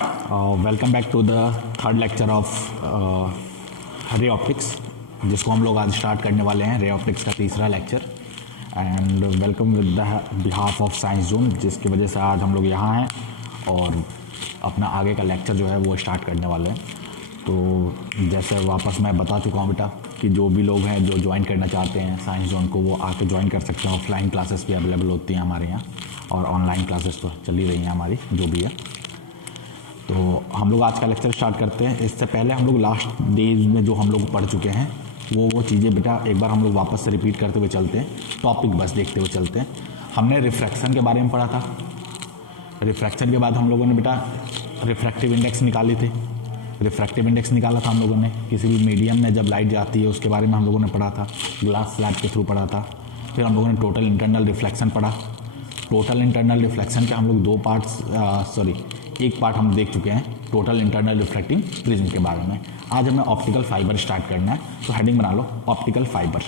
Welcome back to the third lecture of ray optics, जिसको हम लोग आज स्टार्ट करने वाले हैं। रे ऑप्टिक्स का तीसरा lecture. And welcome with the behalf of science zone, जिसकी वजह से आज हम लोग यहाँ हैं और अपना आगे का लेक्चर जो है वो स्टार्ट करने वाले हैं। तो जैसे वापस मैं बता चुका हूँ बेटा कि जो भी लोग हैं जो ज्वाइन करना चाहते हैं साइंस जोन को, वो आके ज्वाइन कर सकते हैं। ऑफलाइन क्लासेस भी अवेलेबल होती हैं हमारे यहाँ और ऑनलाइन क्लासेस तो चल ही रही हैं हमारी जो भी है। तो हम लोग आज का लेक्चर स्टार्ट करते हैं। इससे पहले हम लोग लास्ट डेज में जो हम लोग पढ़ चुके हैं वो चीज़ें बेटा एक बार हम लोग वापस से रिपीट करते हुए चलते हैं, टॉपिक बस देखते हुए चलते हैं। हमने रिफ्रैक्शन के बारे में पढ़ा था। रिफ्रैक्शन के बाद हम लोगों ने बेटा रिफ्रैक्टिव इंडेक्स निकाली थी। रिफ्रैक्टिव इंडेक्स निकाला था हम लोगों ने। किसी भी मीडियम में जब लाइट जाती है उसके बारे में हम लोगों ने पढ़ा था, ग्लास स्लैब के थ्रू पढ़ा था। फिर हम लोगों ने टोटल इंटरनल रिफ्लेक्शन पढ़ा। टोटल इंटरनल रिफ्लेक्शन के हम लोग दो पार्ट्स एक पार्ट हम देख चुके हैं, टोटल इंटरनल रिफ्लेक्टिंग प्रिज्म के बारे में। आज हमें ऑप्टिकल फाइबर स्टार्ट करना है, तो हेडिंग बना लो ऑप्टिकल फाइबर।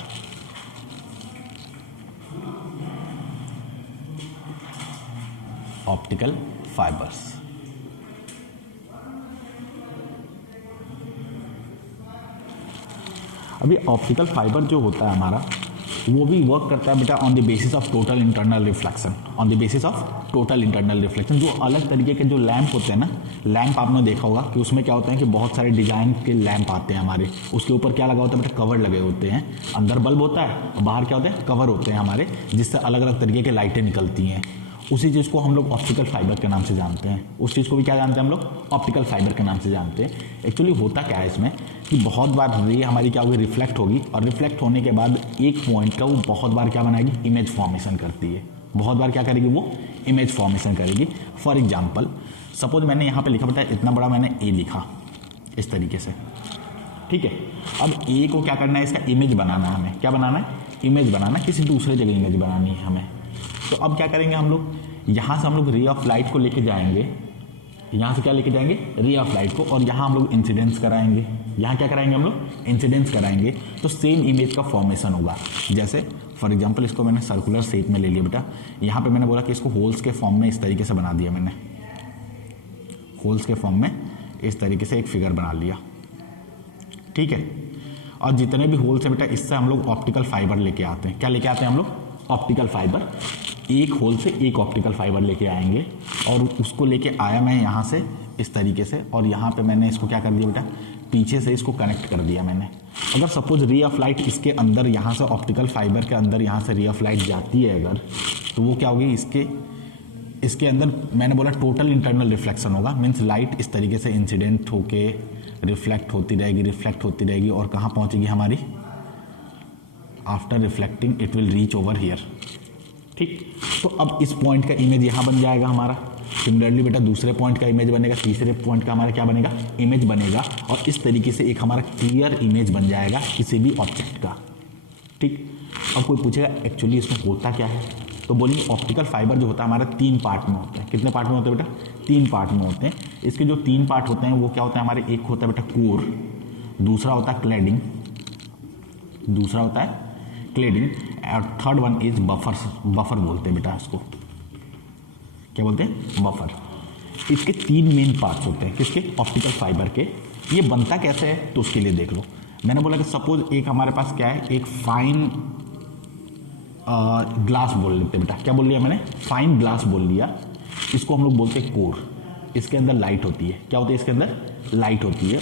Optical fibres. अभी ऑप्टिकल फाइबर जो होता है हमारा, वो भी वर्क करता है बेटा on the basis of total internal reflection. On the basis of total internal reflection, जो अलग तरीके के जो लैंप होते हैं ना, लैंप आपने देखा होगा कि उसमें क्या होता है कि बहुत सारे डिजाइन के लैंप आते हैं हमारे। उसके ऊपर क्या लगा होता है बेटा, कवर लगे होते हैं। अंदर बल्ब होता है और बाहर क्या होता है, कवर होते हैं हमारे, जिससे अलग अलग तरीके के लाइटें निकलती हैं। उसी चीज़ को हम लोग ऑप्टिकल फाइबर के नाम से जानते हैं। उस चीज़ को भी क्या जानते हैं हम लोग, ऑप्टिकल फाइबर के नाम से जानते हैं। एक्चुअली होता क्या है इसमें कि बहुत बार रे हमारी क्या होगी, रिफ्लेक्ट होगी, और रिफ्लेक्ट होने के बाद एक पॉइंट का वो बहुत बार क्या बनाएगी, इमेज फॉर्मेशन करती है। बहुत बार क्या करेगी, वो इमेज फॉर्मेशन करेगी। फॉर एग्जाम्पल सपोज मैंने यहाँ पे लिखा बेटा, इतना बड़ा मैंने ए लिखा इस तरीके से, ठीक है। अब ए को क्या करना है, इसका इमेज बनाना है हमें। क्या बनाना है, इमेज बनाना, किसी दूसरे जगह इमेज बनानी है हमें। तो अब क्या करेंगे हम लोग, यहाँ से हम लोग रे ऑफ लाइट को लेके जाएंगे। यहाँ से क्या लेके जाएंगे, रे ऑफ लाइट को, और यहाँ हम लोग इंसिडेंस कराएंगे। यहाँ क्या कराएंगे हम लोग, इंसिडेंस कराएंगे। तो सेम इमेज का फॉर्मेशन होगा। जैसे फॉर एग्जांपल इसको मैंने सर्कुलर शेप में ले लिया बेटा। यहाँ पे मैंने बोला कि इसको होल्स के फॉर्म में इस तरीके से बना दिया मैंने। होल्स के फॉर्म में इस तरीके से एक फिगर बना लिया, ठीक है। और जितने भी होल्स हैं बेटा, इससे हम लोग ऑप्टिकल फाइबर लेके आते हैं। क्या लेके आते हैं हम लोग, ऑप्टिकल फाइबर। एक होल से एक ऑप्टिकल फाइबर लेके आएंगे, और उसको लेके आया मैं यहाँ से इस तरीके से, और यहाँ पे मैंने इसको क्या कर दिया बेटा, पीछे से इसको कनेक्ट कर दिया मैंने। अगर सपोज रे ऑफ लाइट इसके अंदर, यहाँ से ऑप्टिकल फाइबर के अंदर यहाँ से रे ऑफ लाइट जाती है अगर, तो वो क्या होगी, इसके अंदर मैंने बोला टोटल इंटरनल रिफ्लेक्शन होगा। मीन्स लाइट इस तरीके से इंसिडेंट होके रिफ्लेक्ट होती रहेगी, रिफ्लेक्ट होती रहेगी, और कहाँ पहुँचेगी हमारी, after reflecting it will reach over here, ठीक। तो अब इस पॉइंट का इमेज यहाँ बन जाएगा हमारा। सिमिलरली बेटा दूसरे पॉइंट का इमेज बनेगा, तीसरे पॉइंट का हमारा क्या बनेगा, इमेज बनेगा, और इस तरीके से एक हमारा क्लियर इमेज बन जाएगा किसी भी ऑब्जेक्ट का, ठीक। अब कोई पूछेगा एक्चुअली इसमें होता क्या है, तो बोलिए ऑप्टिकल फाइबर जो होता है हमारा 3 पार्ट में होते हैं। कितने पार्ट में होते हैं बेटा, 3 पार्ट में होते हैं। इसके जो 3 पार्ट होते हैं वो क्या होता है हमारे, एक होता है बेटा कोर, दूसरा होता है क्लैडिंग, दूसरा होता है क्लेडिंग, और थर्ड वन इज बफर बोलते हैं बेटा इसको। क्या बोलते हैं, बफर। इसके 3 मेन पार्ट्स होते हैं, किसके, ऑप्टिकल फाइबर के। ये बनता कैसे है तो उसके लिए देख लो। मैंने बोला कि सपोज एक हमारे पास क्या है, एक फाइन ग्लास बोल लेते हैं बेटा। क्या बोल लिया मैंने, फाइन ग्लास बोल लिया। इसको हम लोग बोलते हैं कोर। इसके अंदर लाइट होती है। क्या होती है, इसके अंदर लाइट होती है,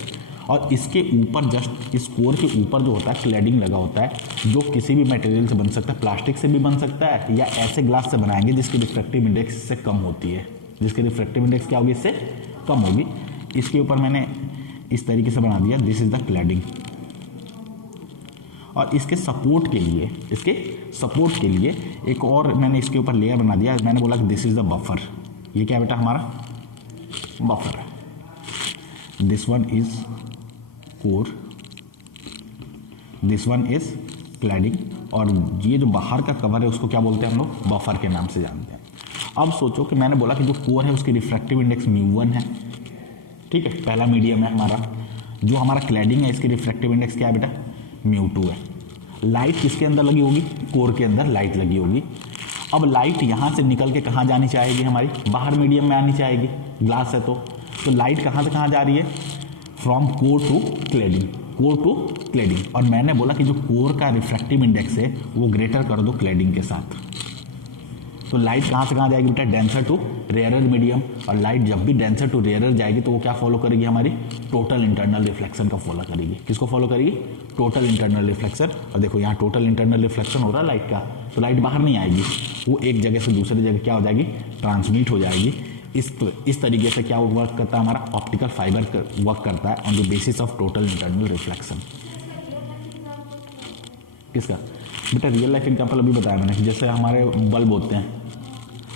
और इसके ऊपर जस्ट इस कोर के ऊपर जो होता है क्लैडिंग लगा होता है, जो किसी भी मटेरियल से बन सकता है। प्लास्टिक से भी बन सकता है, या ऐसे ग्लास से बनाएंगे जिसकी रिफ्रैक्टिव इंडेक्स से कम होती है, जिसकी रिफ्रैक्टिव इंडेक्स क्या होगी, इससे कम होगी। इसके ऊपर मैंने इस तरीके से बना दिया, दिस इज द क्लैडिंग। और इसके सपोर्ट के लिए एक और मैंने इसके ऊपर लेयर बना दिया। मैंने बोला कि दिस इज द बफर। ये क्या बेटा हमारा बफर है। This one is core, this one is cladding, और ये जो बाहर का कवर है उसको क्या बोलते हैं हम लोग, बफर के नाम से जानते हैं। अब सोचो कि मैंने बोला कि जो कोर है उसकी रिफ्रैक्टिव इंडेक्स μ1 है, ठीक है, पहला मीडियम है हमारा। जो हमारा क्लैडिंग है इसकी रिफ्रैक्टिव इंडेक्स क्या है बेटा, μ2 है। लाइट किसके अंदर लगी होगी, कोर के अंदर लाइट लगी होगी। अब लाइट यहाँ से निकल के कहाँ जानी चाहेगी, हमारी बाहर मीडियम में आनी चाहेगी, ग्लास है तो लाइट कहाँ से कहाँ जा रही है, from core to cladding, core to cladding. और मैंने बोला कि जो कोर का रिफ्रैक्टिव इंडेक्स है वो ग्रेटर कर दो क्लैडिंग के साथ। तो लाइट कहाँ से कहाँ जाएगी बेटा, डेंसर टू रेयरर मीडियम। और लाइट जब भी डेंसर टू रेयरर जाएगी तो वो क्या फॉलो करेगी, हमारी टोटल इंटरनल रिफ्लेक्शन का फॉलो करेगी। किसको फॉलो करेगी, टोटल इंटरनल रिफ्लेक्शन। और देखो यहाँ टोटल इंटरनल रिफ्लेक्शन हो रहा है लाइट का, तो लाइट बाहर नहीं आएगी, वो एक जगह से दूसरी जगह क्या हो जाएगी, ट्रांसमिट हो जाएगी। इस तरीके से क्या वर्क करता है, हमारा ऑप्टिकल फाइबर वर्क करता है on the basis of total internal reflection. किसका बेटा, रियल लाइफ एग्जाम्पल अभी बताया मैंने, जैसे हमारे बल्ब होते हैं,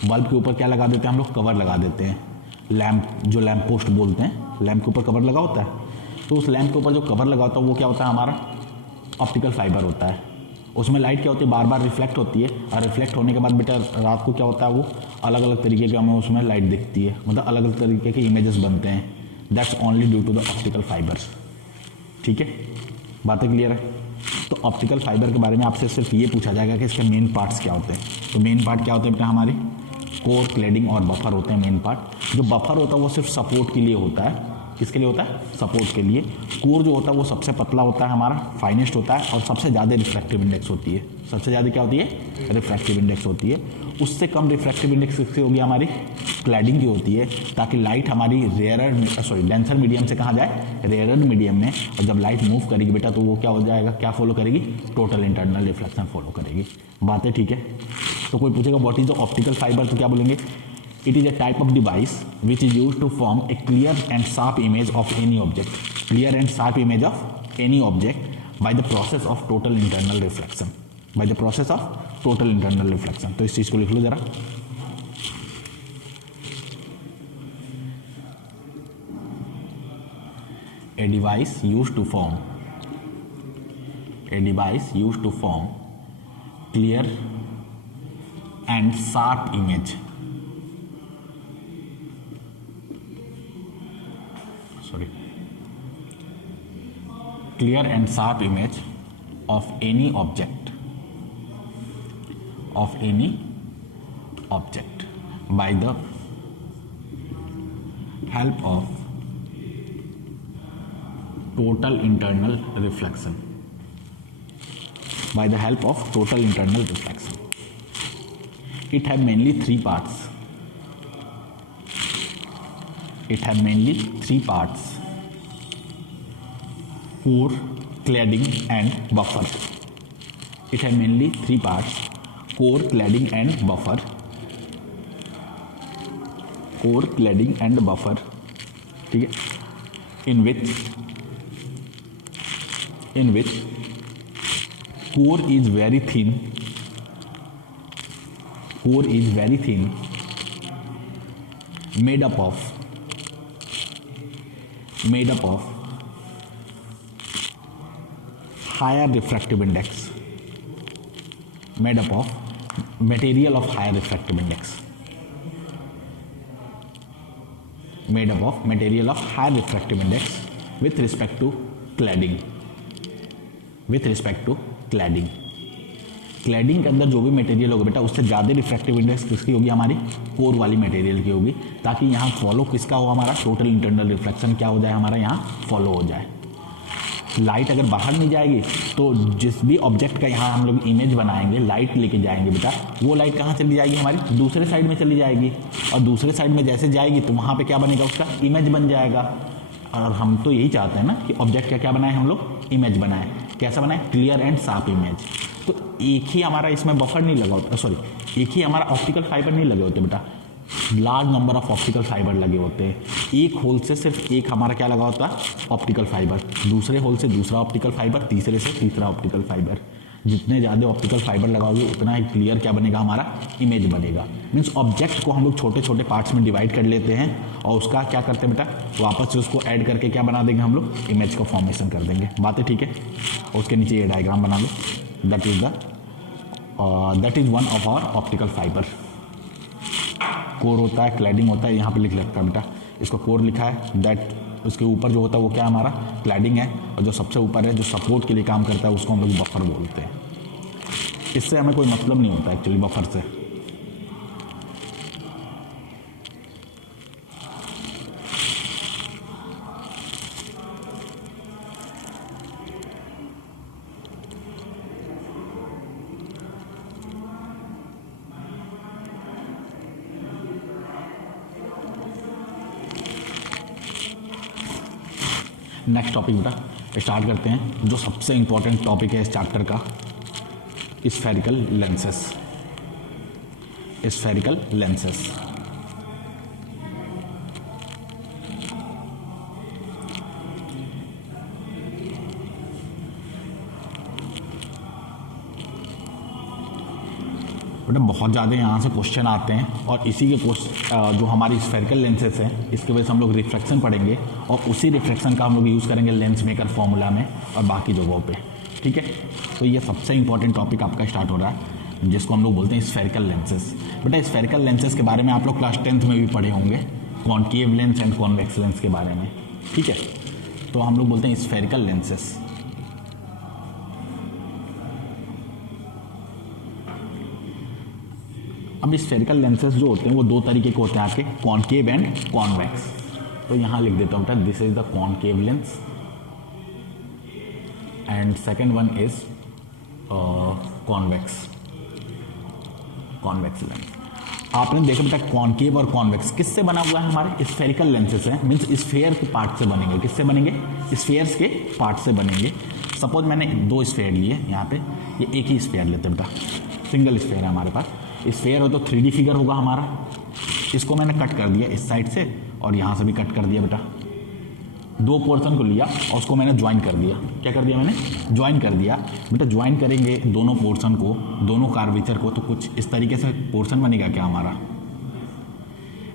बल्ब के ऊपर क्या लगा देते हैं हम लोग, कवर लगा देते हैं। लैंप, जो लैंप पोस्ट बोलते हैं, लैंप के ऊपर कवर लगा होता है, तो उस लैंप के ऊपर जो कवर लगा होता है वो क्या होता है, हमारा ऑप्टिकल फाइबर होता है। उसमें लाइट क्या होती है, बार बार रिफ्लेक्ट होती है, और रिफ्लेक्ट होने के बाद बेटा रात को क्या होता है, वो अलग अलग तरीके के हमें उसमें लाइट दिखती है, मतलब अलग अलग तरीके के इमेजेस बनते हैं। That's only due to the optical fibres. ठीक है, बातें क्लियर है। तो ऑप्टिकल फाइबर के बारे में आपसे सिर्फ ये पूछा जाएगा कि इसके मेन पार्ट्स क्या होते हैं। तो मेन पार्ट क्या होते हैं बेटा, हमारे कोर, क्लैडिंग और बफर होते हैं मेन पार्ट। जो बफर होता है वो सिर्फ सपोर्ट के लिए होता है। किसके लिए होता है, सपोर्ट के लिए। कोर जो होता है वो सबसे पतला होता है, हमारा फाइनेस्ट होता है, और सबसे ज़्यादा रिफ्रैक्टिव इंडेक्स होती है। सबसे ज़्यादा क्या होती है, रिफ्रैक्टिव इंडेक्स होती है। उससे कम रिफ्रैक्टिव इंडेक्स किसकी होगी, हमारी क्लैडिंग की होती है, ताकि लाइट हमारी डेंसर मीडियम से कहाँ जाए, रेयरर मीडियम में। और जब लाइट मूव करेगी बेटा तो वो क्या हो जाएगा, क्या फॉलो करेगी, टोटल इंटरनल रिफ्लेक्शन फॉलो करेगी। बातें ठीक है। तो कोई पूछेगा what is the optical fibre, तो क्या बोलेंगे, it is a type of device which is used to form a clear and sharp image of any object, clear and sharp image of any object by the process of total internal reflection, by the process of total internal reflection। तो इस चीज को लिख लो जरा। a device used to form clear and sharp image, clear and sharp image of any object by the help of total internal reflection, by the help of total internal reflection। It have mainly three parts, core, cladding and buffer। It has mainly three parts, core, cladding and buffer, core, cladding and buffer। ठीक है, in which core is very thin, made up of higher refractive index, made up of material of higher refractive index, made up of material of higher refractive index with respect to cladding, cladding के अंदर जो भी material होगा बेटा उससे ज़्यादा refractive index किसकी होगी, हमारी कोर वाली मटेरियल की होगी, ताकि यहाँ फॉलो किसका हो, हमारा टोटल इंटरनल रिफ्लेक्शन क्या हो जाए, हमारा यहाँ फॉलो हो जाए। लाइट अगर बाहर नहीं जाएगी तो जिस भी ऑब्जेक्ट का यहाँ हम लोग इमेज बनाएंगे, लाइट लेके जाएंगे बेटा, वो लाइट कहाँ चली जाएगी, हमारी दूसरे साइड में चली जाएगी, और दूसरे साइड में जैसे जाएगी तो वहाँ पे क्या बनेगा, उसका इमेज बन जाएगा। और हम तो यही चाहते हैं ना कि ऑब्जेक्ट का क्या बनाए, हम लोग इमेज बनाए। कैसा बनाए, क्लियर एंड शार्प इमेज। तो एक ही हमारा इसमें बफर नहीं लगा होता, सॉरी एक ही हमारा ऑप्टिकल फाइबर नहीं लगे होते बेटा, large number of optical fibre लगे होते हैं। एक होल से सिर्फ एक हमारा क्या लगा होता है, ऑप्टिकल फाइबर, दूसरे होल से दूसरा ऑप्टिकल फाइबर, तीसरे से तीसरा ऑप्टिकल फाइबर। जितने ज़्यादा ऑप्टिकल फाइबर लगाओगे उतना ही क्लियर क्या बनेगा, हमारा इमेज बनेगा। मीन्स ऑब्जेक्ट को हम लोग छोटे छोटे पार्ट्स में डिवाइड कर लेते हैं और उसका क्या करते हैं बेटा, वापस से उसको ऐड करके क्या बना देंगे हम लोग, इमेज का फॉर्मेशन कर देंगे। बातें ठीक है। और उसके नीचे ये डायग्राम बना लो, that is one of our optical fibre. Core होता है, क्लैडिंग होता है, यहाँ पे लिख लगता है बेटा, इसको कोर लिखा है। दैट उसके ऊपर जो होता है वो क्या हमारा क्लैडिंग है, और जो सबसे ऊपर है जो सपोर्ट के लिए काम करता है उसको हम लोग बफर बोलते हैं। इससे हमें कोई मतलब नहीं होता एक्चुअली बफर से। नेक्स्ट टॉपिक बेटा स्टार्ट करते हैं, जो सबसे इंपॉर्टेंट टॉपिक है इस चैप्टर का, स्फेरिकल लेंसेस। स्फेरिकल लेंसेस बेटा बहुत ज़्यादा यहाँ से क्वेश्चन आते हैं, और इसी के जो हमारी स्फेरिकल लेंसेस हैं इसके वजह से हम लोग रिफ्लेक्शन पढ़ेंगे, और उसी रिफ्लेक्शन का हम लोग यूज़ करेंगे लेंस मेकर फॉर्मूला में और बाकी जगहों पे। ठीक है, तो ये सबसे इंपॉर्टेंट टॉपिक आपका स्टार्ट हो रहा है, जिसको हम लोग बोलते हैं स्फेरिकल लेंसेस। बेटा स्फेरिकल लेंसेस के बारे में आप लोग क्लास 10th में भी पढ़े होंगे, concave lens and convex lens के बारे में। ठीक है, तो हम लोग बोलते हैं स्फेरिकल लेंसेस। अब स्फेरिकल लेंसेस जो होते हैं वो दो तरीके के होते हैं आपके, कॉन्केव एंड कॉन्वेक्स। तो यहाँ लिख देता हूँ बेटा, this is the concave lens and second one is convex lens. आपने देखा बेटा कॉन्केव और कॉन्वेक्स किससे बना हुआ है, हमारे स्फेरिकल लेंसेस हैं, मीन्स स्फेयर के पार्ट से बनेंगे। किससे बनेंगे? स्फेयर्स के पार्ट से बनेंगे। सपोज मैंने दो स्फेयर लिए यहाँ पे, ये एक ही स्फेयर लेते बेटा, सिंगल स्फेयर है हमारे पास। स्फेयर हो तो 3D फिगर होगा हमारा, इसको मैंने कट कर दिया इस साइड से और यहाँ से भी कट कर दिया बेटा। दो पोर्शन को लिया और उसको मैंने ज्वाइन कर दिया। क्या कर दिया मैंने? ज्वाइन कर दिया बेटा। ज्वाइन करेंगे दोनों पोर्शन को, दोनों कार्वेचर को, तो कुछ इस तरीके से पोर्शन बनेगा क्या हमारा,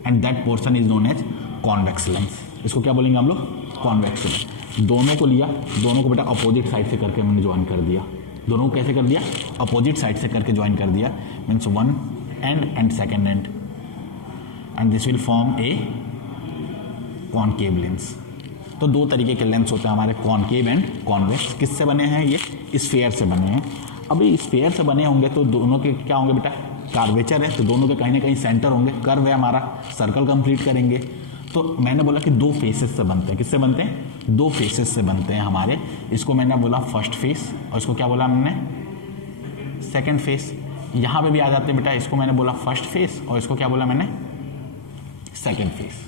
and that portion is known as convex lens. इसको क्या बोलेंगे हम लोग? Convex lens. दोनों को लिया, दोनों को बेटा अपोजिट साइड से करके मैंने ज्वाइन कर दिया। दोनों को कैसे कर दिया? अपोजिट साइड से करके ज्वाइन कर दिया, means one and and second and, and this will form a concave lens. तो दो तरीके के लेंस होते हैं हमारे, कॉन्केव एंड कॉन्वेक्स। किससे बने हैं? ये स्फेयर से बने हैं। अभी स्फेयर से बने होंगे तो दोनों के क्या होंगे बेटा? कार्वेचर है, तो दोनों के कहीं ना कहीं सेंटर होंगे। कर्व है हमारा, सर्कल कंप्लीट करेंगे। तो मैंने बोला कि दो फेसेस से बनते हैं। किससे बनते हैं? दो फेसेस से बनते हैं हमारे। इसको मैंने बोला फर्स्ट फेस, और इसको क्या बोला मैंने? Second face. यहाँ पे भी आ जाते हैं बेटा, इसको मैंने बोला फर्स्ट फेस और इसको क्या बोला मैंने? Second face.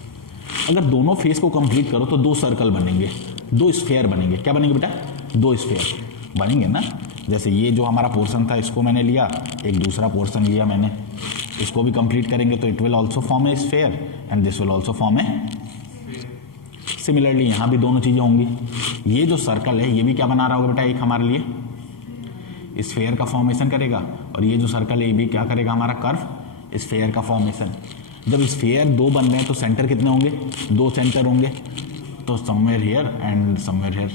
अगर दोनों फेस को कंप्लीट करो तो दो सर्कल बनेंगे, दो स्फेयर बनेंगे। क्या बनेंगे बेटा? दो स्फेयर बनेंगे ना। जैसे ये जो हमारा पोर्शन था इसको मैंने लिया, एक दूसरा पोर्शन लिया मैंने, इसको भी कंप्लीट करेंगे तो it will also form A sphere and this will also form A. Similarly यहाँ भी दोनों चीज़ें होंगी। ये जो सर्कल है ये भी क्या बना रहा होगा बेटा? एक हमारे लिए स्फेयर का फॉर्मेशन करेगा, और ये जो सर्कल है ये भी क्या करेगा? हमारा कर्व स्फेयर का फॉर्मेशन। जब स्फेयर दो बन रहे हैं तो सेंटर कितने होंगे? दो सेंटर होंगे। तो somewhere here and somewhere here,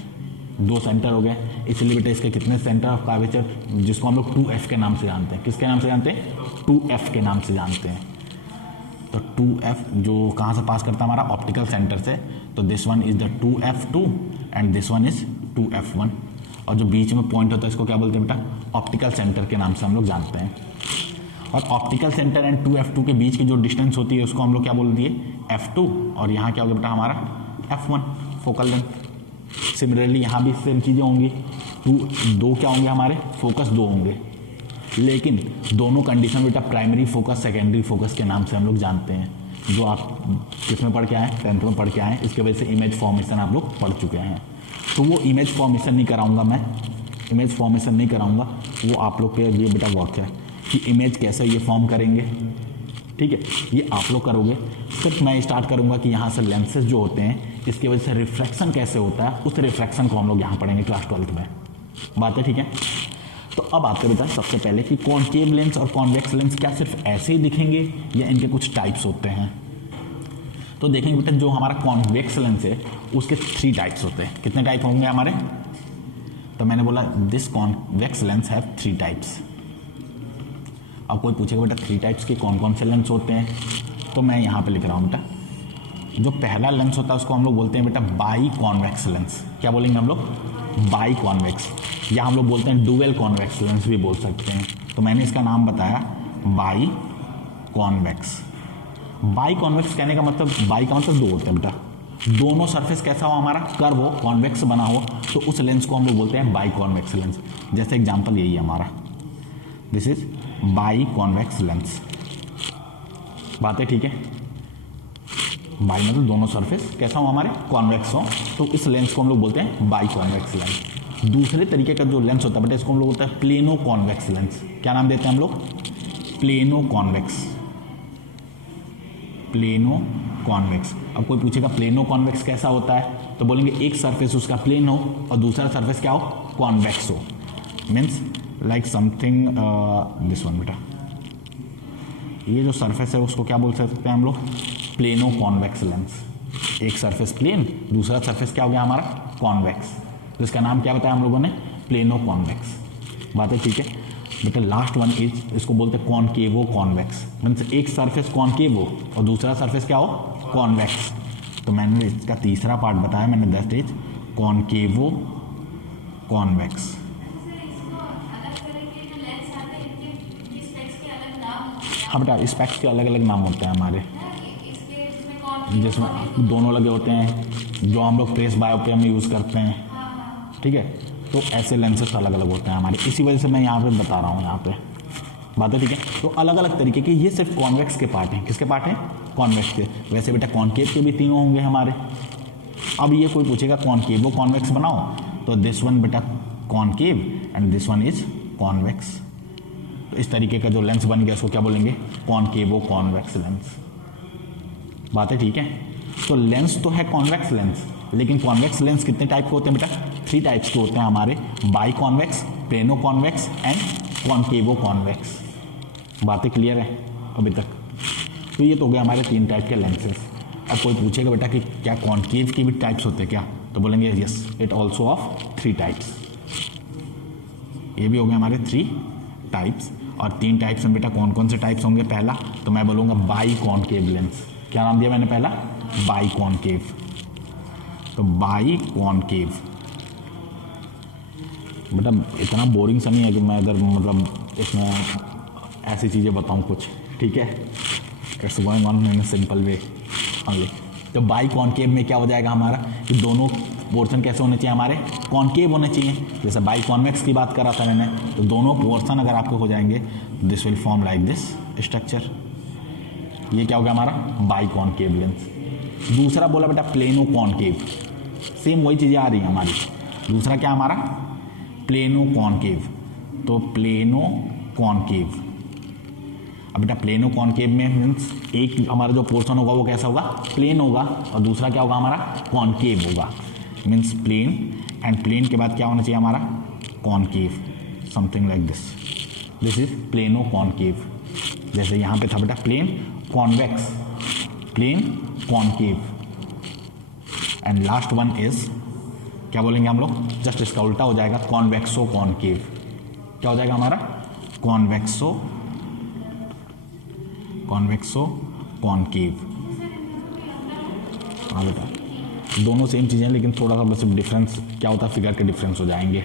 दो सेंटर हो गए। इसलिए बेटा इसके कितने सेंटर ऑफ कर्वेचर, जिसको हम लोग 2F के नाम से जानते हैं। किसके नाम से जानते हैं? 2F के नाम से जानते हैं। तो 2F जो कहाँ से पास करता है? हमारा ऑप्टिकल सेंटर से। तो this one is the 2F2 and this one is 2F1। और जो बीच में पॉइंट होता है इसको क्या बोलते हैं बेटा? ऑप्टिकल सेंटर के नाम से हम लोग जानते हैं। और ऑप्टिकल सेंटर एंड 2F2 के बीच की जो डिस्टेंस होती है उसको हम लोग क्या बोल दिए? F2। और यहाँ क्या होगा बेटा? हमारा F1 फोकल लेंथ। सिमिलरली यहाँ भी सेम चीज़ें होंगी। दो क्या होंगे हमारे? फोकस दो होंगे, लेकिन दोनों कंडीशन बेटा प्राइमरी फोकस सेकेंडरी फोकस के नाम से हम लोग जानते हैं, जो आप किसमें पढ़ के आए? 10th में पढ़ के आए। इसके वजह से इमेज फॉर्मेशन आप लोग पढ़ चुके हैं। तो वो इमेज फॉर्मेशन नहीं कराऊंगा मैं, इमेज फॉर्मेशन नहीं कराऊंगा, वो आप लोग के लिए बेटा वर्क है कि इमेज कैसे ये फॉर्म करेंगे। ठीक है, ये आप लोग करोगे। सिर्फ मैं स्टार्ट करूंगा कि यहाँ से लेंसेज जो होते हैं इसकी वजह से रिफ्रैक्शन कैसे होता है, उस रिफ्रैक्शन को हम लोग यहाँ पढ़ेंगे क्लास 12th में। बात है ठीक है। तो अब आपको बेटा सबसे पहले कि कॉन्केव लेंस और कॉन्वेक्स लेंस क्या सिर्फ ऐसे ही दिखेंगे या इनके कुछ टाइप्स होते हैं। तो देखेंगे बेटा जो हमारा कॉन्वेक्स लेंस है उसके 3 टाइप्स होते हैं। कितने टाइप होंगे हमारे? तो मैंने बोला this convex lens have 3 types. अब कोई पूछेगा बेटा 3 टाइप्स के कौन कौन से लेंस होते हैं, तो मैं यहाँ पे लिख रहा हूँ बेटा। जो पहला लेंस होता है उसको हम लोग बोलते हैं बेटा बाई कॉन्वेक्स लेंस। क्या बोलेंगे हम लोग? बाई कॉन्वेक्स, या हम लोग बोलते हैं डुअल कॉन्वेक्स लेंस भी बोल सकते हैं। तो मैंने इसका नाम बताया बाई कॉन्वेक्स। बाई कॉन्वेक्स कहने का मतलब, बाई का मतलब दो होता है बेटा। दोनों सरफेस कैसा हो हमारा? कर्व हो, कॉन्वेक्स बना हो, तो उस लेंस को हम लोग बोलते हैं बाई कॉन्वेक्स लेंस। जैसे एग्जांपल यही है हमारा, this is by convex lens. बात है ठीक है। बाई मतलब दोनों सरफेस कैसा हो हमारे, कॉन्वेक्स हो, तो इस लेंस को हम लोग बोलते हैं बाई कॉन्वेक्स लेंस। दूसरे तरीके का जो लेंस होता है बेटा इसको हम लोग बोलते हैं प्लेनो कॉन्वेक्स लेंस। क्या नाम देते हैं हम लोग, प्लेनो कॉन्वेक्स, प्लेनो कॉन्वेक्स। अब कोई पूछेगा प्लेनो कॉन्वेक्स कैसा होता है, तो बोलेंगे एक सरफेस उसका प्लेन हो और दूसरा सरफेस क्या हो, कॉन्वेक्स हो। Means like something this one बेटा, ये जो सरफेस है उसको क्या बोल सकते हैं हम लोग, प्लेनो कॉन्वेक्स लेंस। एक सरफेस प्लेन, दूसरा सरफेस क्या हो गया हमारा, कॉन्वेक्स, तो इसका नाम क्या बताया हम लोगों ने, प्लेनो कॉन्वेक्स। बात है ठीक है बेटा। लास्ट वन इज, इसको बोलते हैं कॉनकेवो कॉन्वेक्स। मीन्स एक सरफेस कॉनकेव हो और दूसरा सरफेस क्या हो, कॉन्वेक्स। तो मैंने इसका तीसरा पार्ट बताया मैंने, दैट इज कॉनकेवो कॉन्वेक्स। हाँ बेटा, स्पेक्स के अलग अलग नाम होते हैं हमारे, जिसमें दोनों लगे होते हैं जो हम लोग ट्रेस बायोपिया में यूज़ करते हैं, ठीक है। तो ऐसे लेंसेस अलग अलग होते हैं हमारे, इसी वजह से मैं यहाँ पे बता रहा हूँ यहाँ पे, बात है ठीक है। तो अलग अलग तरीके के, ये सिर्फ कॉन्वेक्स के पार्ट हैं। किसके पार्ट हैं, कॉन्वेक्स के। वैसे बेटा कॉनकेव के भी तीनों होंगे हमारे। अब ये कोई पूछेगा कॉनकेवो कॉन्वेक्स बनाओ, तो दिस वन बेटा concave and this one is convex. तो इस तरीके का जो लेंस बन गया उसको क्या बोलेंगे, कॉनकेवो कॉन्वेक्स लेंस। बात है ठीक है। तो लेंस तो है कॉन्वेक्स लेंस, लेकिन कॉन्वेक्स लेंस कितने टाइप के होते हैं बेटा, 3 टाइप्स के होते हैं हमारे, by convex, plano convex and कॉनकेवो convex. बातें क्लियर है अभी तक। तो ये तो हो गए हमारे 3 टाइप के लेंसेज। अब कोई पूछेगा बेटा कि क्या कॉनकेव के भी टाइप्स होते हैं क्या, तो बोलेंगे yes, it also of 3 types. ये भी हो गए हमारे 3 टाइप्स। और 3 टाइप्स में बेटा कौन कौन से टाइप्स होंगे, पहला तो मैं बोलूँगा बाई कॉनकेव लेंस। क्या नाम दिया मैंने पहला, बाई कॉनकेव। तो बाई कॉनकेव बेटा इतना बोरिंग सा नहीं है कि मैं इधर मतलब इसमें ऐसी चीज़ें बताऊं कुछ, ठीक है। It's going on in simple way only. तो बाई कॉनकेव में क्या हो जाएगा हमारा कि दोनों पोर्शन कैसे होने चाहिए हमारे, कॉनकेव होने चाहिए। जैसे बाई कॉन्वेक्स की बात करा था मैंने, तो दोनों पोर्शन अगर आपके हो जाएंगे, this will form like this structure. ये क्या हो गया हमारा, बाई कॉनकेव लेंस। दूसरा बोला बेटा प्लेनो कॉनकेव, सेम वही चीज़ें आ रही हैं हमारी। दूसरा क्या हमारा, प्लेनो कॉनकेव। तो प्लेनो कॉनकेव, अब बेटा प्लेनो कॉनकेव में मीन्स एक हमारा जो पोर्शन होगा वो कैसा होगा, प्लेन होगा, और दूसरा क्या होगा हमारा, कॉनकेव होगा। मीन्स प्लेन, एंड प्लेन के बाद क्या होना चाहिए हमारा, concave, something like this. This is plano concave. जैसे यहाँ पे था बेटा plane convex, plane concave, and last one is क्या बोलेंगे हम लोग, जस्ट इसका उल्टा हो जाएगा, कॉन्वेक्सो कॉनकेव। क्या हो जाएगा हमारा, कॉन्वेक्सो कॉनकेव। हाँ बेटा दोनों सेम चीज़ें, लेकिन थोड़ा सा बस डिफरेंस क्या होता है, फिगर के डिफरेंस हो जाएंगे।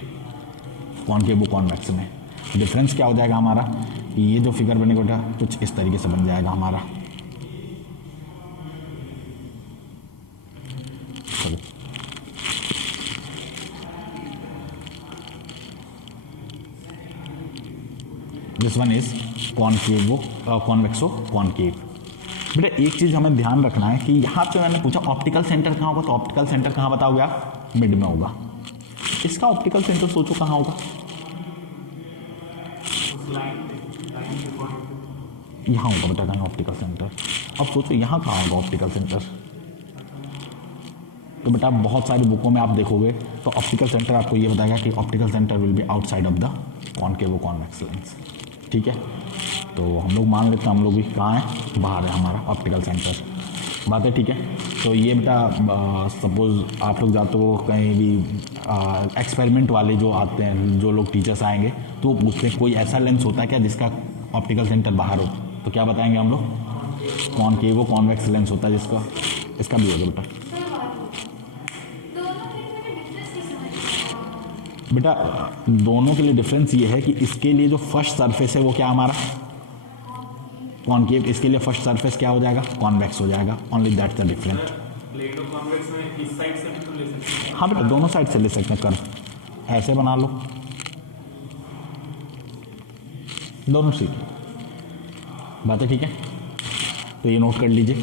कॉनकेव कॉन्वेक्स में डिफरेंस क्या हो जाएगा हमारा, ये जो फिगर बनेगा बेटा कुछ इस तरीके से बन जाएगा हमारा। This one is कॉन्वेक्सो concave. बेटा एक चीज़ हमें ध्यान रखना है कि यहाँ पे मैंने पूछा ऑप्टिकल सेंटर कहाँ होगा, तो ऑप्टिकल सेंटर कहाँ बताओगे आप, मिड में होगा। इसका ऑप्टिकल सेंटर सोचो कहाँ होगा, यहाँ होगा बेटा कहीं ऑप्टिकल सेंटर। अब सोचो यहाँ कहाँ होगा ऑप्टिकल सेंटर, तो बेटा बहुत सारी बुकों में आप देखोगे तो ऑप्टिकल सेंटर आपको ये बताएगा कि optical centre will be outside of the concave convex lens, ठीक है। तो हम लोग मान लेते हैं हम लोग भी कहाँ है, बाहर है हमारा ऑप्टिकल सेंटर, बात है ठीक है। तो ये बेटा सपोज आप लोग जाते हो कहीं भी एक्सपेरिमेंट वाले जो आते हैं, जो लोग टीचर्स आएंगे तो वो पूछते हैं कोई ऐसा लेंस होता है क्या जिसका ऑप्टिकल सेंटर बाहर हो, तो क्या बताएंगे हम लोग, कॉनकेव कॉन्वेक्स लेंस होता है जिसका, इसका भी होगा बेटा। बेटा दोनों के लिए डिफरेंस ये है कि इसके लिए जो फर्स्ट सरफेस है वो क्या हमारा, कॉनकेव, इसके लिए फर्स्ट सरफेस क्या हो जाएगा, कॉन्वेक्स हो जाएगा। Only that's the difference. हाँ बेटा दोनों साइड से ले सकते हैं, कर्व ऐसे बना लो, दोनों सीख, बात है ठीक है। तो ये नोट कर लीजिए,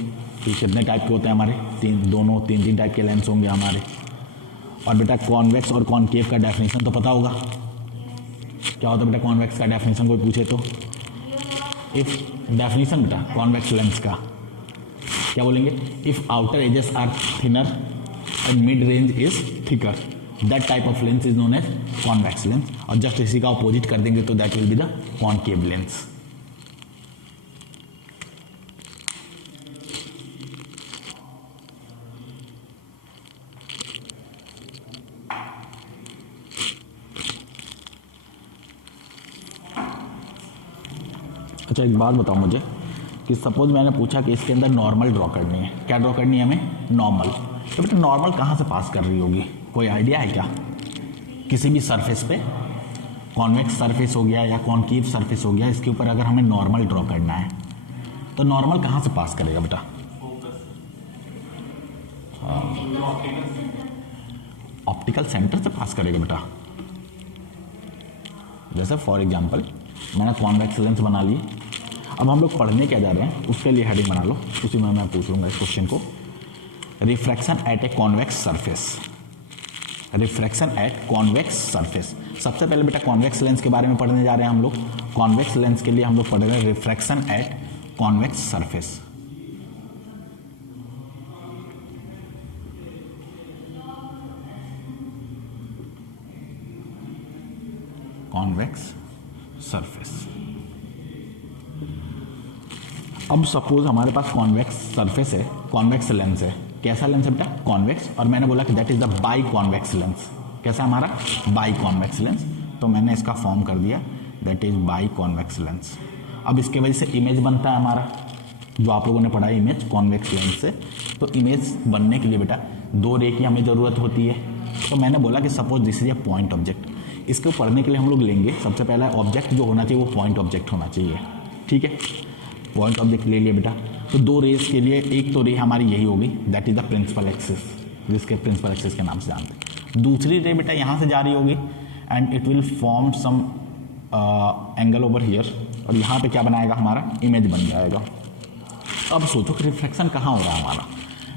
कि कितने टाइप के होते हैं हमारे, तीन टाइप के लेंस होंगे हमारे। और बेटा कॉन्वेक्स और कॉनकेव का डेफिनेशन तो पता होगा, क्या होता है बेटा कॉन्वेक्स का डेफिनेशन कोई पूछे तो? इफ डेफिनेशन बेटा कॉन्वेक्स लेंस का क्या बोलेंगे? If outer edges are thinner and mid range is thicker, that type of lens is known as convex lens. और जस्ट इसी का अपोजिट कर देंगे तो that will be the concave lens. अच्छा एक बात बताओ मुझे कि सपोज मैंने पूछा कि इसके अंदर नॉर्मल ड्रॉ करनी है, क्या ड्रॉ करनी है हमें? नॉर्मल। तो बेटा नॉर्मल कहाँ से पास कर रही होगी, कोई आइडिया है क्या? किसी भी सरफेस पे, कॉन्वेक्स सरफेस हो गया या कॉनकेव सरफेस हो गया, इसके ऊपर अगर हमें नॉर्मल ड्रॉ करना है तो नॉर्मल कहाँ से पास करेगा बेटा? ऑप्टिकल सेंटर से पास करेगा बेटा। जैसे फॉर एग्जांपल मैंने कॉन्वेक्स लेंस बना ली, अब हम लोग पढ़ने क्या जा रहे हैं उसके लिए हेडिंग बना लो, उसी में मैं पूछ लूँगा इस क्वेश्चन को। Refraction at a convex surface, refraction at convex surface. सबसे पहले बेटा कॉन्वेक्स लेंस के बारे में पढ़ने जा रहे हैं हम लोग। कॉन्वेक्स लेंस के लिए हम लोग पढ़ रहे हैं refraction at convex surface. Convex surface. अब सपोज हमारे पास कॉन्वेक्स सरफेस है, कॉन्वेक्स लेंस है। कैसा लेंस है बेटा? कॉन्वेक्स। और मैंने बोला कि that is the by convex lens. कैसा हमारा? By convex lens. तो मैंने इसका फॉर्म कर दिया that is by convex lens. अब इसके वजह से इमेज बनता है हमारा, जो आप लोगों ने पढ़ा है इमेज कॉन्वेक्स लेंस से। तो इमेज बनने के लिए बेटा दो रे की हमें ज़रूरत होती है। तो मैंने बोला कि suppose this is a point object, इसको पढ़ने के लिए हम लोग लेंगे सबसे पहला ऑब्जेक्ट जो होना चाहिए वो पॉइंट ऑब्जेक्ट होना चाहिए। ठीक है, पॉइंट ऑब्जेक्ट ले लिया बेटा। तो दो रेस के लिए एक तो रे हमारी यही होगी that is the principal axis, जिसके प्रिंसिपल एक्सिस के नाम से जानते हैं। दूसरी रे बेटा यहाँ से जा रही होगी and it will form some angle over here, और यहाँ पे क्या बनाएगा हमारा? इमेज बन जाएगा। अब सोचो कि रिफ्लेक्शन कहाँ हो रहा है हमारा।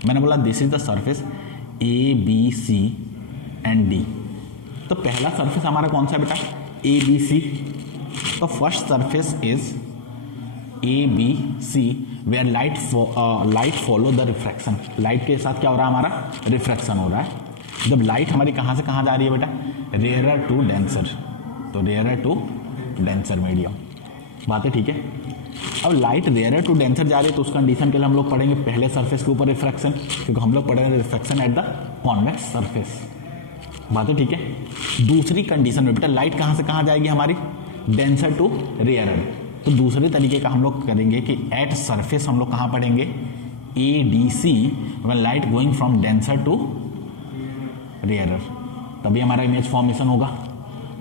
मैंने बोला this is the surface A B C and D. तो पहला सरफेस हमारा कौन सा है बेटा? A B C. तो first surface is A B C where light follow the refraction. Light के साथ क्या हो रहा है हमारा? रिफ्रैक्शन हो रहा है। जब लाइट हमारी कहाँ से कहाँ जा रही है बेटा? Rarer to denser. तो रेयरर टू डेंसर मीडियम। बात है ठीक है। अब लाइट रेयरर टू डेंसर जा रही है तो उस कंडीशन के लिए हम लोग पढ़ेंगे पहले सरफेस के ऊपर रिफ्रैक्शन, क्योंकि हम लोग पढ़ेंगे refraction at the convex surface. बात है ठीक है। दूसरी कंडीशन में बेटा लाइट कहाँ से कहाँ जाएगी हमारी? Denser to rarer. तो दूसरे तरीके का हम लोग करेंगे कि एट सरफेस हम लोग कहाँ पढ़ेंगे? A D C when light going from denser to rarer, तभी हमारा इमेज फॉर्मेशन होगा।